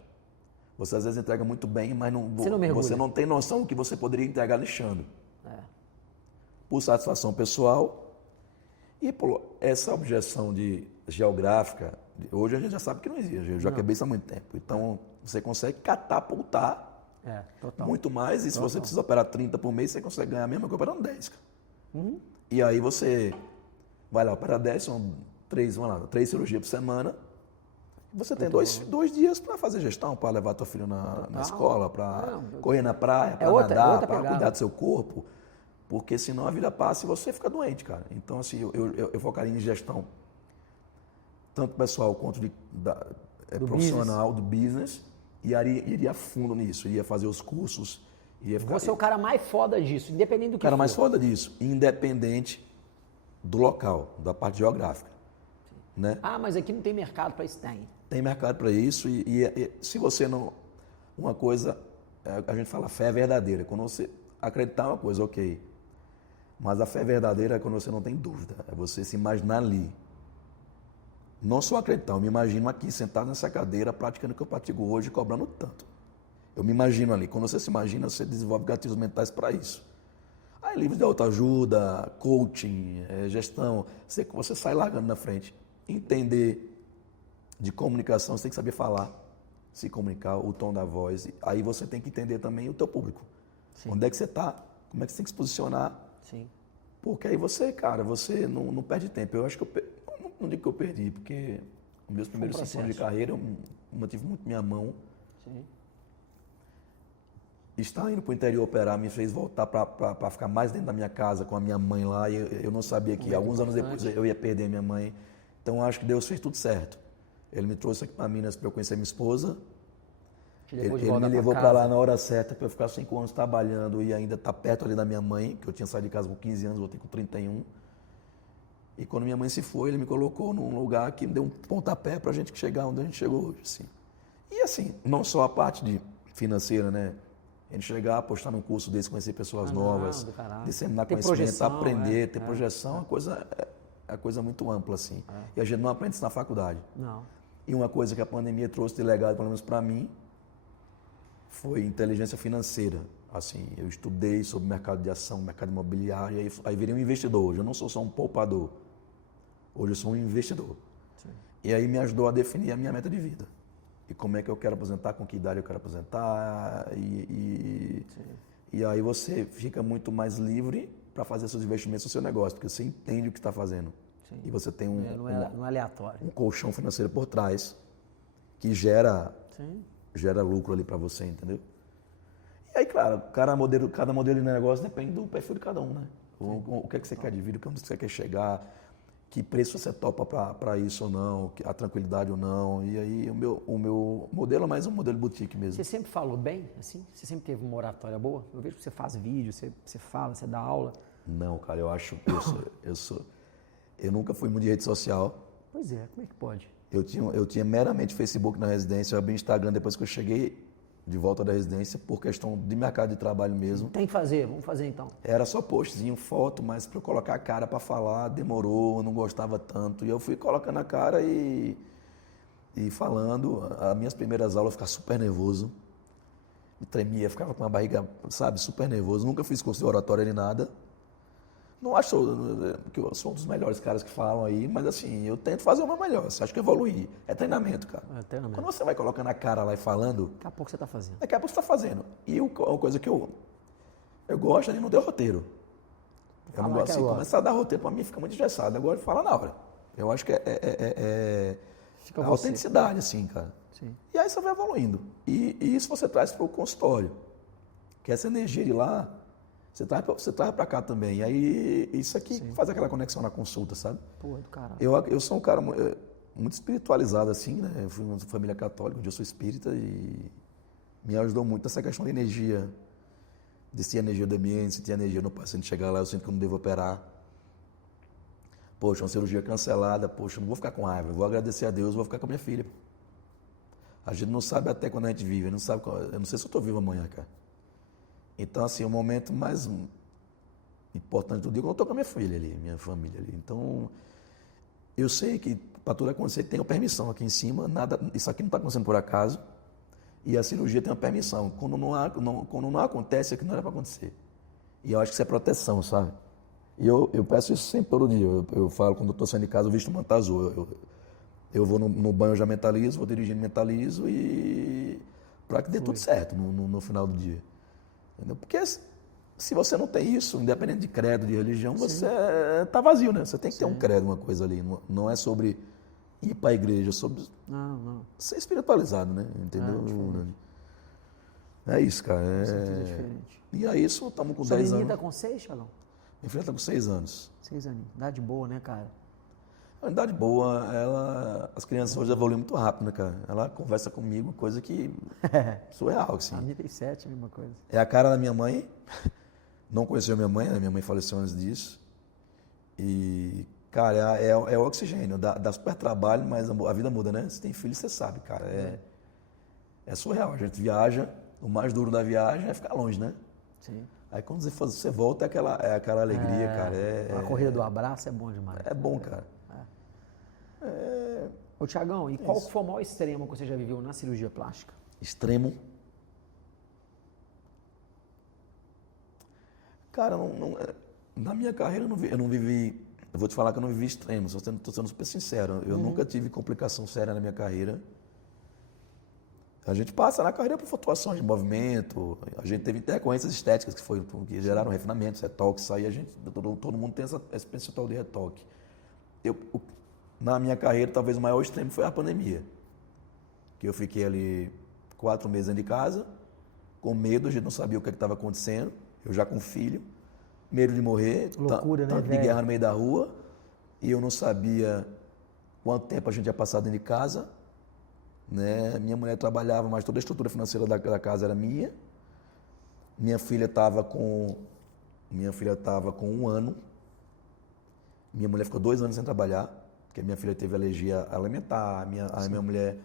você às vezes entrega muito bem, mas mergulha. você não tem noção do que você poderia entregar lixando. É. Por satisfação pessoal e por essa objeção geográfica, hoje a gente já sabe que não existe, eu já quebrei isso há muito tempo. Então, você consegue catapultar muito mais, e se você precisa operar 30 por mês, você consegue ganhar a mesma coisa operando 10. E aí você vai lá, opera 10, são 3 cirurgias por semana, você tem dois dias para fazer gestão, para levar teu filho na escola, para correr na praia, para nadar, para cuidar do seu corpo, porque senão a vida passa e você fica doente, cara. Então, assim, eu focaria em gestão, tanto pessoal quanto profissional, do business, e iria a fundo nisso, iria fazer os cursos. Você é o cara mais foda disso, independente do que for. O cara mais foda disso, independente do local, da parte geográfica. Né? Ah, mas aqui não tem mercado para isso. Tem mercado para isso e se você não... Uma coisa, a gente fala fé verdadeira. Quando você acreditar uma coisa, ok. Mas a fé verdadeira é quando você não tem dúvida. É você se imaginar ali. Não só acreditar, eu me imagino aqui, sentado nessa cadeira, praticando o que eu pratico hoje, cobrando tanto. Eu me imagino ali. Quando você se imagina, você desenvolve gatilhos mentais para isso. Aí livros de autoajuda, coaching, gestão, você sai largando na frente. Entender de comunicação, você tem que saber falar, se comunicar, o tom da voz. Aí você tem que entender também o teu público. Sim. Onde é que você está, como é que você tem que se posicionar. Sim. Porque aí você, cara, você não perde tempo. Eu acho que não digo que eu perdi, porque os meus primeiros 5 anos de carreira eu mantive muito minha mão. Sim. Estar indo para o interior operar me fez voltar para ficar mais dentro da minha casa com a minha mãe lá. E eu não sabia que alguns anos depois eu ia perder minha mãe. Então acho que Deus fez tudo certo. Ele me trouxe aqui para Minas para eu conhecer minha esposa. Ele me levou para lá na hora certa para eu ficar 5 anos trabalhando e ainda estar perto ali da minha mãe, que eu tinha saído de casa com 15 anos, voltei com 31. E quando minha mãe se foi, ele me colocou num lugar que me deu um pontapé para a gente chegar onde a gente chegou hoje. Assim. E assim, não só a parte financeira, né? A gente chegar, apostar num curso desse, conhecer pessoas novas, disseminar conhecimento, aprender, ter projeção, é coisa muito ampla, assim. E a gente não aprende isso na faculdade. Não. E uma coisa que a pandemia trouxe de legado, pelo menos para mim, foi inteligência financeira. Assim, eu estudei sobre mercado de ação, mercado imobiliário, e aí virei um investidor. Hoje eu não sou só um poupador. Hoje eu sou um investidor. Sim. E aí me ajudou a definir a minha meta de vida. E como é que eu quero aposentar, com que idade eu quero aposentar. E aí você fica muito mais livre para fazer seus investimentos no seu negócio, porque você entende o que está fazendo. Sim. E você tem não é aleatório. Um colchão financeiro por trás que gera lucro ali para você, entendeu? E aí, claro, cada modelo de negócio depende do perfil de cada um, né? O que é que você quer de vida, onde você quer chegar, que preço você topa para isso ou não, a tranquilidade ou não. E aí o meu modelo é mais um modelo boutique mesmo. Você sempre falou bem, assim? Você sempre teve uma oratória boa? Eu vejo que você faz vídeo, você fala, você dá aula. Não, cara, eu nunca fui muito de rede social. Pois é, como é que pode? Eu tinha meramente Facebook na residência, eu abri Instagram depois que eu cheguei de volta da residência, por questão de mercado de trabalho mesmo. Tem que fazer, vamos fazer então. Era só postzinho, foto, mas para eu colocar a cara para falar, demorou, eu não gostava tanto. E eu fui colocando a cara e falando. As minhas primeiras aulas eu ficava super nervoso, me tremia, ficava com a barriga, sabe, super nervoso. Nunca fiz curso de oratória nem nada. Não acho que eu sou um dos melhores caras que falam aí, mas assim, eu tento fazer o meu melhor. Você acha que evoluir? É treinamento, cara. É treinamento. Quando você vai colocando a cara lá e falando... Daqui a pouco você está fazendo. Daqui a pouco você está fazendo. E uma coisa que eu gosto é de não ter roteiro. Eu não gosto assim, começar a dar roteiro para mim fica muito engessado. Eu gosto de falar na hora. Eu acho que é a autenticidade, assim, cara. Sim. E aí você vai evoluindo. E isso você traz para o consultório. Que essa energia de lá... Você traz pra cá também. E aí, isso aqui faz aquela conexão na consulta, sabe? Pô, do caralho. Eu sou um cara muito espiritualizado, assim, né? Eu fui de uma família católica, onde eu sou espírita, e me ajudou muito essa questão de energia. De se energia do ambiente, se tem energia no paciente chegar lá, eu sinto que eu não devo operar. Poxa, uma cirurgia cancelada, poxa, eu não vou ficar com raiva, eu vou agradecer a Deus, vou ficar com a minha filha. A gente não sabe até quando a gente vive, eu não sei se eu estou vivo amanhã, cara. Então, assim, o momento mais importante do dia quando eu estou com a minha filha ali, minha família ali. Então, eu sei que para tudo acontecer tem uma permissão aqui em cima, nada, isso aqui não está acontecendo por acaso, e a cirurgia tem uma permissão. Quando não acontece, é que não era para acontecer. E eu acho que isso é proteção, sabe? E eu peço isso sempre, todo dia. Eu falo, quando eu estou saindo de casa, eu visto manta azul. Eu vou no banho, eu já mentalizo, vou dirigindo, mentalizo, e para que dê tudo certo no final do dia. Entendeu? Porque se você não tem isso, independente de credo, de religião, você está vazio, né? Você tem que ter um credo, uma coisa ali. Não é sobre ir para a igreja, é sobre ser espiritualizado, né? Entendeu? É isso, cara. É diferente. E aí, isso, estamos com Sua 10 menina anos. está com 6, Thiagão? Minha filha está com 6 anos. 6 aninhos. Idade boa, né, cara? A idade boa, as crianças hoje evoluem muito rápido, né, cara? Ela conversa comigo, coisa que surreal, assim. A minha tem 7, a mesma coisa. É a cara da minha mãe. Não conheceu minha mãe, né? Minha mãe faleceu antes disso. E, cara, é o oxigênio. Dá super trabalho, mas a vida muda, né? Você tem filho, você sabe, cara. É surreal. A gente viaja, o mais duro da viagem é ficar longe, né? Sim. Aí quando você volta, é aquela alegria, cara. A corrida do abraço é bom demais. É bom, cara. Ô, Thiagão, e qual foi o maior extremo que você já viveu na cirurgia plástica? Extremo. Cara, na minha carreira eu não vivi. Eu vou te falar que eu não vivi extremo, estou sendo super sincero. Eu nunca tive complicação séria na minha carreira. A gente passa na carreira por flutuações de movimento, a gente teve intercorrências estéticas que geraram refinamentos, retoques, aí todo mundo tem esse percentual de retoque. Na minha carreira, talvez o maior extremo foi a pandemia, que eu fiquei ali 4 meses dentro de casa, com medo, a gente não sabia o que estava acontecendo, eu já com filho, medo de morrer, Loucura, tanto né, de guerra no meio da rua, e eu não sabia quanto tempo a gente ia passar dentro de casa, né? Minha mulher trabalhava, mas toda a estrutura financeira da casa era minha. Minha filha estava com 1 ano. Minha mulher ficou 2 anos sem trabalhar, porque minha filha teve alergia alimentar. A minha mulher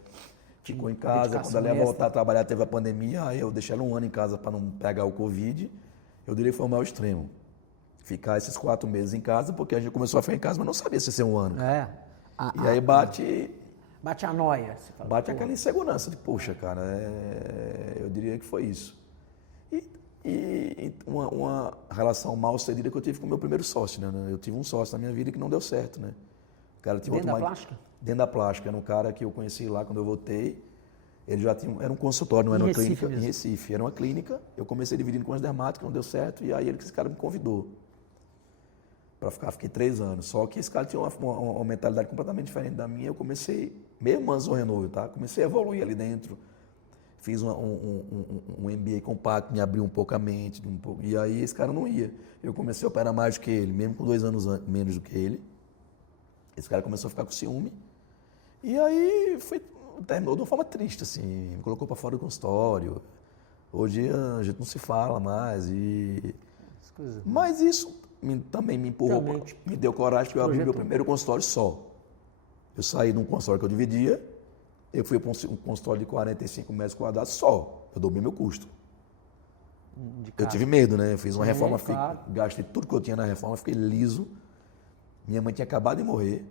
ficou em casa. Quando ela ia voltar a trabalhar, teve a pandemia. Aí eu deixei ela 1 ano em casa para não pegar o Covid. Eu diria que foi o maior extremo. Ficar esses 4 meses em casa, porque a gente começou a ficar em casa, mas não sabia se ia ser 1 ano. E aí Bate a noia. Você fala, bate aquela insegurança de, poxa, cara, eu diria que foi isso. E uma relação mal sucedida que eu tive com o meu primeiro sócio, né? Eu tive um sócio na minha vida que não deu certo, né? O cara tinha dentro da plástica? Dentro da plástica. Era um cara que eu conheci lá quando eu voltei. Ele já tinha, era um consultório, não era uma clínica. Em Recife. Era uma clínica. Eu comecei dividindo com as dermáticas, não deu certo. E aí esse cara me convidou para ficar. Fiquei 3 anos. Só que esse cara tinha uma mentalidade completamente diferente da minha. Eu comecei, mesmo antes do Renovo, tá? Comecei a evoluir ali dentro. Fiz um MBA compacto, me abriu um pouco a mente. E aí esse cara não ia. Eu comecei a operar mais do que ele, mesmo com 2 anos menos do que ele. Esse cara começou a ficar com ciúme. E aí terminou de uma forma triste, assim. Me colocou para fora do consultório. Hoje a gente não se fala mais. Mas isso também me empurrou, me deu coragem, porque eu abri meu primeiro consultório só. Eu saí de um consultório que eu dividia, eu fui para um consultório de 45 metros quadrados só. Eu dobrei meu custo. Eu tive medo, né? Eu fiz uma reforma, gastei tudo que eu tinha na reforma, fiquei liso. Minha mãe tinha acabado de morrer.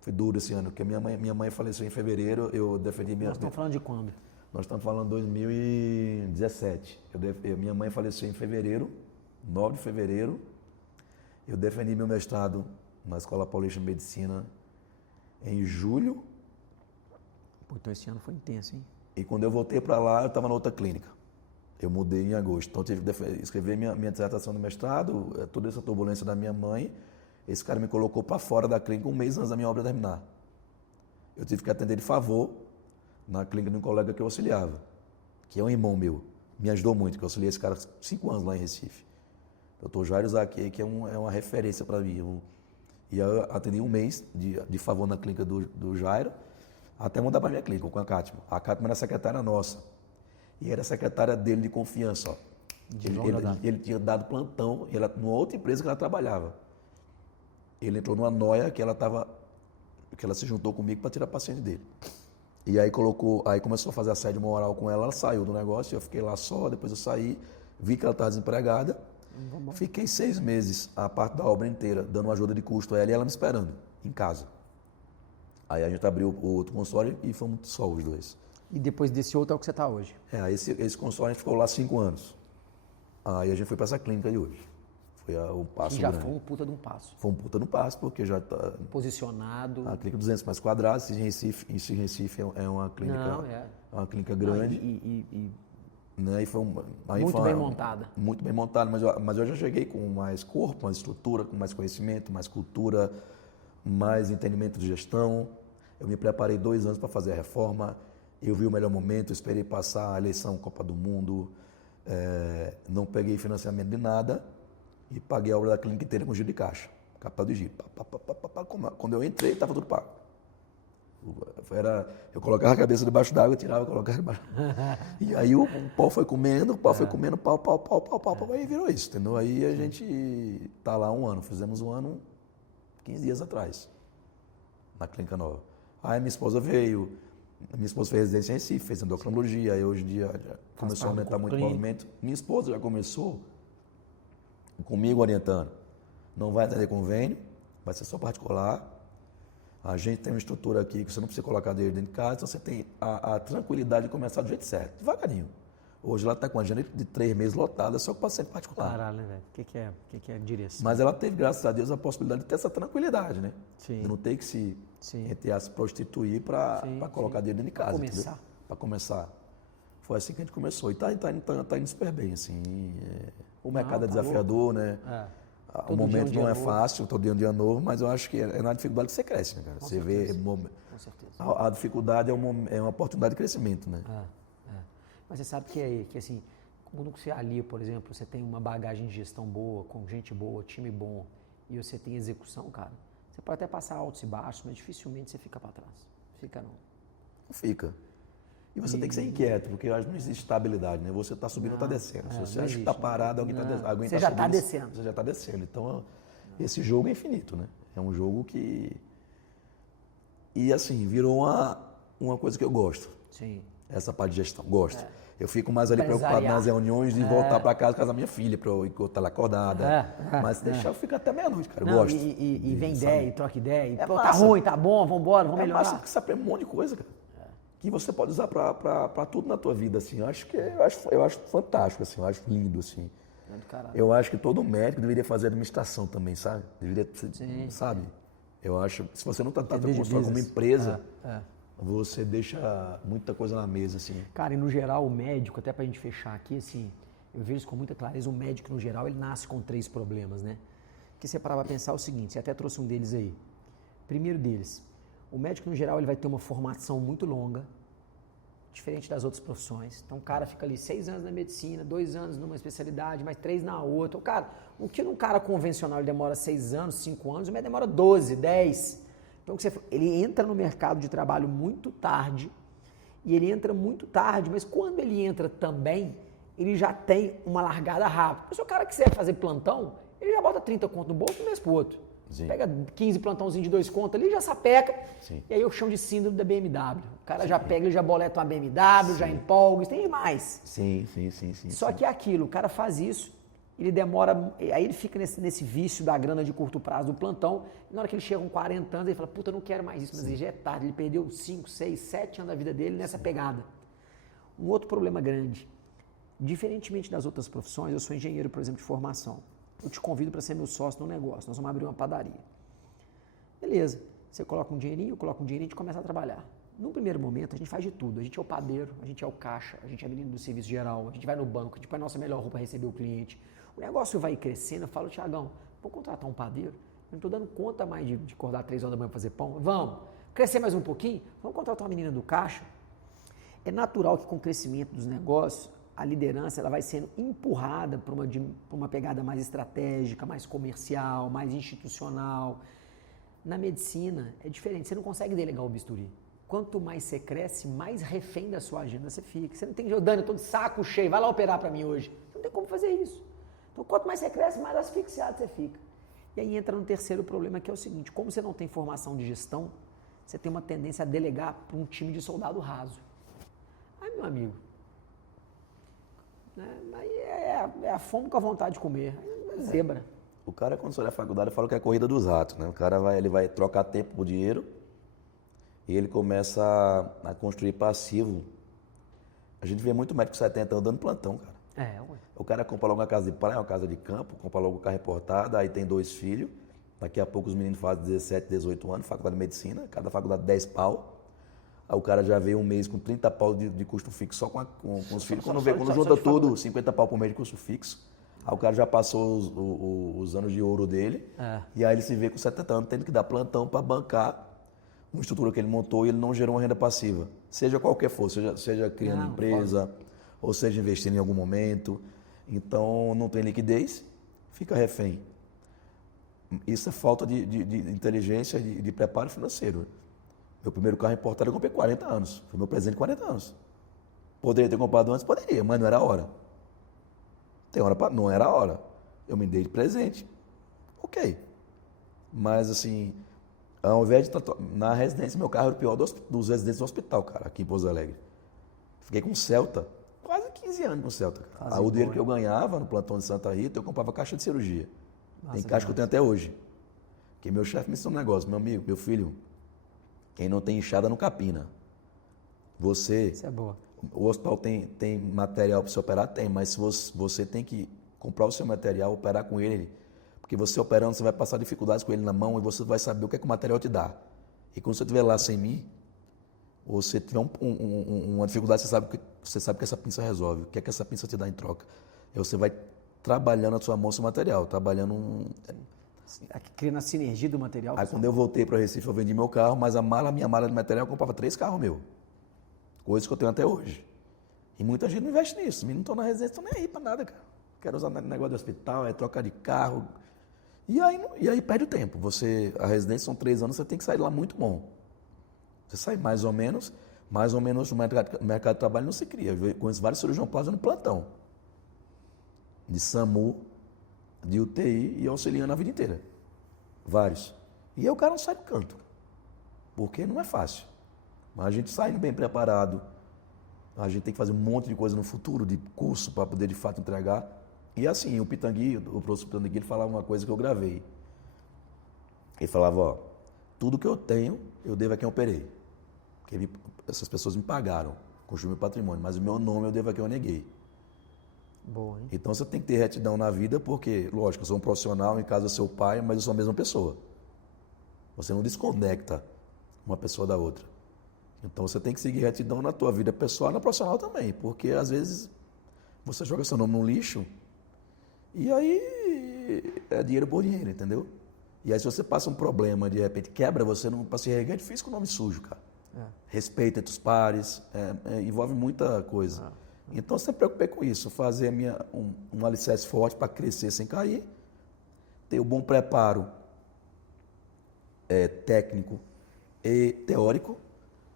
Foi duro esse ano, porque minha mãe faleceu em fevereiro, eu defendi minha... Nós estamos falando de quando? Nós estamos falando de 2017. Minha mãe faleceu em fevereiro, 9 de fevereiro. Eu defendi meu mestrado na Escola Paulista de Medicina em julho. Pô, então esse ano foi intenso, hein? E quando eu voltei para lá, eu estava na outra clínica. Eu mudei em agosto. Então eu tive que escrever minha dissertação do mestrado, toda essa turbulência da minha mãe. Esse cara me colocou para fora da clínica 1 mês antes da minha obra terminar. Eu tive que atender de favor na clínica de um colega que eu auxiliava, que é um irmão meu. Me ajudou muito, que eu auxiliei esse cara 5 anos lá em Recife. Dr. Jairo Zaque, que é uma referência para mim. E eu atendi 1 mês de favor na clínica do Jairo, até mandar para minha clínica, com a Cátima. A Cátima era secretária nossa. E era secretária dele de confiança. Ó. Ele tinha dado plantão, numa outra empresa que ela trabalhava. Ele entrou numa noia que ela se juntou comigo para tirar paciente dele. E aí começou a fazer assédio moral com ela saiu do negócio, eu fiquei lá só, depois eu saí, vi que ela estava desempregada. Fiquei 6 meses, a parte da obra inteira, dando ajuda de custo a ela e ela me esperando, em casa. Aí a gente abriu o outro console e fomos só os dois. E depois desse outro é o que você está hoje? Esse console a gente ficou lá 5 anos. Aí a gente foi para essa clínica de hoje. Foi um passo Que já grande. foi um puta de um passo. Foi um puta no passo, porque já está... Posicionado. A clínica 200 metros quadrados, em Recife é uma clínica, é uma clínica grande. Né? E foi muito bem montada. Muito bem montada, mas eu já cheguei com mais corpo, mais estrutura, com mais conhecimento, mais cultura, mais entendimento de gestão. Eu me preparei 2 anos para fazer a reforma, eu vi o melhor momento, esperei passar a eleição Copa do Mundo, não peguei financiamento de nada e paguei a obra da clínica inteira com giro de caixa, capital de giro. Quando eu entrei, estava tudo pago. Eu colocava a cabeça debaixo d'água, tirava, colocava debaixo. E aí o pau foi comendo, pau, aí virou isso, entendeu? Aí a gente tá lá 1 ano, fizemos 1 ano 15 dias atrás, na clínica nova. Aí minha esposa fez residência em Recife, fez endocrinologia, aí hoje em dia já começou a aumentar muito o movimento. Minha esposa já começou comigo orientando, não vai atender convênio, vai ser só particular. A gente tem uma estrutura aqui que você não precisa colocar dinheiro dentro de casa, então você tem a tranquilidade de começar do jeito certo, devagarinho. Hoje ela está com a agenda de 3 meses lotada só com paciente particular. Caralho, né, velho? O que é direção? Mas ela teve, graças a Deus, a possibilidade de ter essa tranquilidade, né? Sim. De não ter que se prostituir para colocar dinheiro dentro de casa. Para começar. Foi assim que a gente começou. E tá indo super bem, assim. O mercado é desafiador, né? O momento não é fácil, todo dia é um dia novo, mas eu acho que é na dificuldade que você cresce, né, cara? Você vê... Com certeza. A dificuldade é uma oportunidade de crescimento, né? Mas você sabe que assim, quando você alia, por exemplo, você tem uma bagagem de gestão boa, com gente boa, time bom, e você tem execução, cara, você pode até passar altos e baixos, mas dificilmente você fica para trás. Fica não. Não fica. E você tem que ser inquieto, porque eu acho que não existe estabilidade, né? Você está subindo ou está descendo. Se você acha que está parado, alguém está subindo. Você já está descendo. Você já está descendo. Então, esse jogo é infinito, né? É um jogo que... E assim, virou uma coisa que eu gosto. Sim. Essa parte de gestão, gosto. Eu fico mais ali preocupado nas reuniões de voltar para casa da minha filha, para eu estar lá acordada. Mas deixar eu ficar até meia-noite, cara. Eu gosto. E vem ideia, e troca ideia. E, tá ruim, tá bom, vambora, vamos melhorar. É massa porque você aprende um monte de coisa, cara. Que você pode usar para tudo na tua vida, assim. Eu acho fantástico, assim. Eu acho lindo, assim. Eu acho que todo médico deveria fazer administração também, sabe? Deveria, sabe? Eu acho, se você não tratar a tua consulta como empresa, você deixa muita coisa na mesa, assim. Cara, e no geral, o médico, até pra gente fechar aqui, assim, eu vejo isso com muita clareza, o médico, no geral, ele nasce com 3 problemas, né? Que você parava a pensar o seguinte, você até trouxe um deles aí. Primeiro deles, o médico, no geral, ele vai ter uma formação muito longa, diferente das outras profissões. Então, o cara fica ali 6 anos na medicina, 2 anos numa especialidade, mais 3 na outra. Cara, o que num cara convencional ele demora 6 anos, 5 anos, o médico demora 12, 10. Então, ele entra no mercado de trabalho muito tarde, e ele entra muito tarde, mas quando ele entra também, ele já tem uma largada rápida. Se o cara quiser fazer plantão, ele já bota 30 conto no bolso de um mês pro outro. Sim. Pega 15 plantãozinhos de 2 contos ali, já sapeca. Sim. E aí eu chamo de síndrome da BMW. O cara já pega, ele já boleta uma BMW, já empolga, isso tem demais. Sim. Só que é aquilo, o cara faz isso, ele demora, aí ele fica nesse vício da grana de curto prazo do plantão, e na hora que ele chega com 40 anos, ele fala, puta, eu não quero mais isso, mas ele já é tarde, ele perdeu 5, 6, 7 anos da vida dele nessa pegada. Um outro problema grande, diferentemente das outras profissões, eu sou engenheiro, por exemplo, de formação. Eu te convido para ser meu sócio no negócio, nós vamos abrir uma padaria. Beleza, você coloca um dinheirinho, eu coloco um dinheirinho e a gente começa a trabalhar. No primeiro momento, a gente faz de tudo. A gente é o padeiro, a gente é o caixa, a gente é menino do serviço geral, a gente vai no banco, a gente põe a nossa melhor roupa para receber o cliente. O negócio vai crescendo, eu falo, Tiagão, vamos contratar um padeiro? Eu não estou dando conta mais de acordar 3 horas da manhã para fazer pão. Vamos. Crescer mais um pouquinho? Vamos contratar uma menina do caixa? É natural que com o crescimento dos negócios, a liderança ela vai sendo empurrada para uma pegada mais estratégica, mais comercial, mais institucional. Na medicina é diferente, você não consegue delegar o bisturi. Quanto mais você cresce, mais refém da sua agenda você fica. Você não tem que, Dani, eu estou de saco cheio, vai lá operar para mim hoje. Você não tem como fazer isso. Então, quanto mais você cresce, mais asfixiado você fica. E aí entra no terceiro problema, que é o seguinte, como você não tem formação de gestão, você tem uma tendência a delegar para um time de soldado raso. Aí, meu amigo, né? Aí é a fome com a vontade de comer. É zebra. O cara, quando sai da faculdade, fala que é a corrida dos ratos, né? O cara ele vai trocar tempo por dinheiro e ele começa a construir passivo. A gente vê muito médico de 70 anos dando plantão, cara. Ué. O cara compra logo uma casa de praia, uma casa de campo, compra logo o carro importado, aí tem 2 filhos. Daqui a pouco os meninos fazem 17, 18 anos, faculdade de medicina, cada faculdade 10 pau. Aí o cara já veio um mês com 30 pau de custo fixo só com os filhos. Quando junta tudo, 50 pau por mês de custo fixo. Aí o cara já passou os anos de ouro dele. E aí ele se vê com 70 anos tendo que dar plantão para bancar uma estrutura que ele montou e ele não gerou uma renda passiva. Seja qualquer for, seja criando empresa, ou seja investindo em algum momento. Então não tem liquidez, fica refém. Isso é falta de inteligência, de preparo financeiro. Meu primeiro carro importado eu comprei 40 anos. Foi meu presente de 40 anos. Poderia ter comprado antes? Poderia, mas não era a hora. Não era a hora. Eu me dei de presente. Ok. Mas assim, ao invés de na residência, meu carro era o pior dos residentes do hospital, cara, aqui em Pouso Alegre. Fiquei com Celta, quase 15 anos com Celta. Cara. O dinheiro que eu ganhava no plantão de Santa Rita, eu comprava caixa de cirurgia. Tem caixa que eu tenho até hoje. Porque meu chefe me ensinou um negócio, meu amigo, meu filho, quem não tem enxada não capina. Isso é boa. O hospital tem material para você operar? Tem, mas você tem que comprar o seu material, operar com ele, porque você operando, você vai passar dificuldades com ele na mão e você vai saber o que é que o material te dá. E quando você estiver lá sem mim, ou você tiver uma dificuldade, você sabe que essa pinça resolve, o que é que essa pinça te dá em troca. Aí você vai trabalhando a sua mão, seu material, criando a sinergia do material. Aí quando eu voltei para Recife, eu vendi meu carro, mas minha mala de material, eu comprava 3 carros meus. Coisas que eu tenho até hoje. E muita gente não investe nisso. Os meninos não estão na residência, estão nem aí para nada, cara. Quero usar negócio do hospital, é troca de carro. E aí perde o tempo. A residência são 3 anos, você tem que sair lá muito bom. Você sai mais ou menos o mercado de trabalho não se cria. Eu conheço vários cirurgiões plásticos no plantão. De SAMU, de UTI e auxiliando a vida inteira. Vários. E aí o cara não sai do canto. Porque não é fácil. Mas a gente sai bem preparado. A gente tem que fazer um monte de coisa no futuro, de curso, para poder de fato entregar. E assim, o professor Pitangui, ele falava uma coisa que eu gravei. Ele falava, tudo que eu tenho, eu devo a quem eu operei. Porque essas pessoas me pagaram, construíram meu patrimônio, mas o meu nome eu devo a quem eu neguei. Boa, hein? Então você tem que ter retidão na vida, porque, lógico, eu sou um profissional em casa do seu pai, mas eu sou a mesma pessoa. Você não desconecta uma pessoa da outra. Então você tem que seguir retidão na tua vida pessoal e na profissional também, porque às vezes você joga seu nome no lixo e aí é dinheiro por dinheiro, entendeu? E aí se você passa um problema, de repente quebra, você não para se reerguer é difícil com o nome sujo, cara. Respeito entre os pares, envolve muita coisa. Então eu sempre preocupei com isso, fazer um alicerce forte para crescer sem cair, ter um bom preparo técnico e teórico,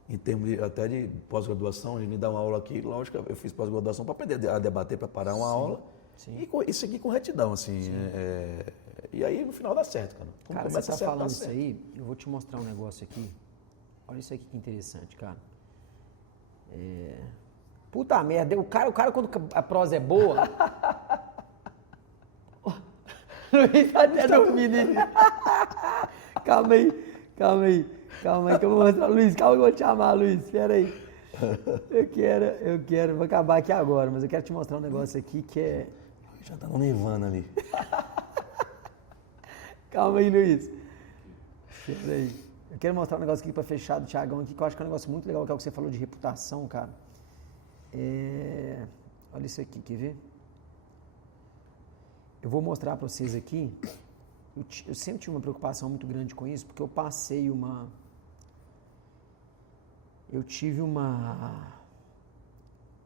em termos até de pós-graduação. A gente me dá uma aula aqui, lógico, eu fiz pós-graduação para aprender a debater, preparar uma aula. Sim. E seguir com retidão, assim. E aí no final dá certo, cara. Cara, você está falando isso aí, eu vou te mostrar um negócio aqui. Olha isso aqui que interessante, cara. Puta merda, o cara quando a prosa é boa. Luiz tá até dormindo. Calma aí, que eu vou mostrar. Luiz, calma que eu vou te chamar, Luiz. Espera aí. Eu quero, vou acabar aqui agora, mas eu quero te mostrar um negócio aqui que é. Já tá no Nirvana ali. Calma aí, Luiz. Espera aí. Eu quero mostrar um negócio aqui pra fechar do Thiagão aqui, que eu acho que é um negócio muito legal, que é o que você falou de reputação, cara. Olha isso aqui, quer ver? Eu vou mostrar para vocês aqui. Eu sempre tive uma preocupação muito grande com isso, porque eu tive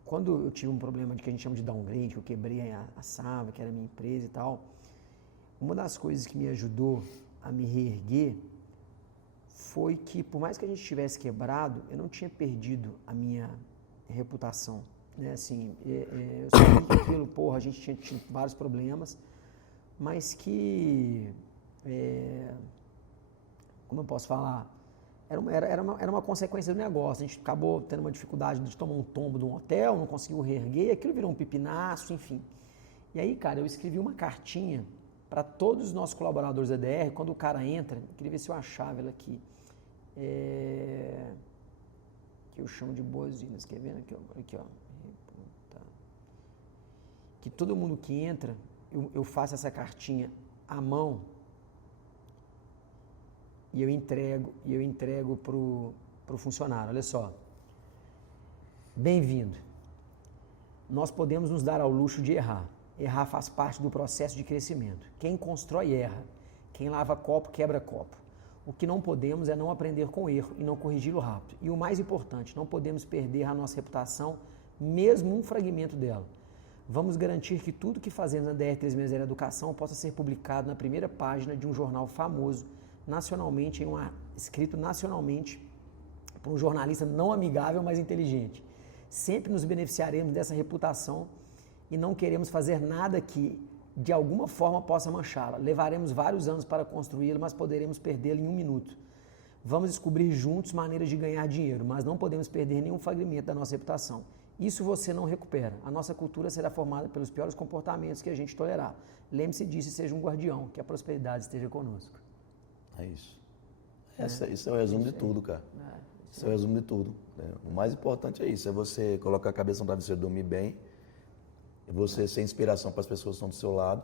quando eu tive um problema de que a gente chama de downgrade, que eu quebrei a Sava, que era a minha empresa e tal, uma das coisas que me ajudou a me reerguer foi que, por mais que a gente tivesse quebrado, eu não tinha perdido a minha reputação, né? Assim, eu sabia que aquilo, a gente tinha tido vários problemas, mas que, como eu posso falar, Era uma consequência do negócio. A gente acabou tendo uma dificuldade de tomar um tombo de um hotel, não conseguiu reerguer, aquilo virou um pipinaço, enfim. E aí, cara, eu escrevi uma cartinha para todos os nossos colaboradores da EDR, quando o cara entra, eu queria ver se eu achava ela aqui, que eu chamo de boas-vindas, quer ver? Aqui, ó. Que todo mundo que entra, eu faço essa cartinha à mão e eu entrego pro funcionário. Olha só. Bem-vindo. Nós podemos nos dar ao luxo de errar. Errar faz parte do processo de crescimento. Quem constrói erra. Quem lava copo quebra copo. O que não podemos é não aprender com o erro e não corrigi-lo rápido. E o mais importante, não podemos perder a nossa reputação, mesmo um fragmento dela. Vamos garantir que tudo que fazemos na DR360 Educação possa ser publicado na primeira página de um jornal famoso, nacionalmente, escrito nacionalmente por um jornalista não amigável, mas inteligente. Sempre nos beneficiaremos dessa reputação e não queremos fazer nada que, de alguma forma, possa manchá-la. Levaremos vários anos para construí-la, mas poderemos perdê-la em 1 minuto. Vamos descobrir juntos maneiras de ganhar dinheiro, mas não podemos perder nenhum fragmento da nossa reputação. Isso você não recupera. A nossa cultura será formada pelos piores comportamentos que a gente tolerar. Lembre-se disso e seja um guardião, que a prosperidade esteja conosco. É isso. Isso é o resumo de tudo, cara. Isso é o resumo de tudo. O mais importante é isso, é você colocar a cabeça no travesseiro, dormir bem, você ser inspiração para as pessoas que estão do seu lado.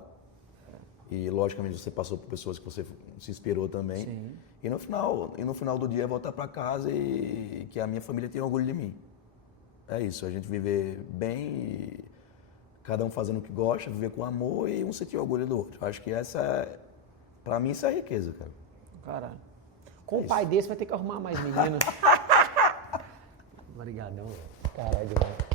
E, logicamente, você passou por pessoas que você se inspirou também. Sim. E no final do dia, voltar para casa e que a minha família tenha orgulho de mim. É isso, a gente viver bem, e cada um fazendo o que gosta, viver com amor e um sentir orgulho do outro. Acho que pra mim, isso é riqueza, cara. Caralho. Com um pai desse, vai ter que arrumar mais meninas. Obrigadão. Caralho, demais.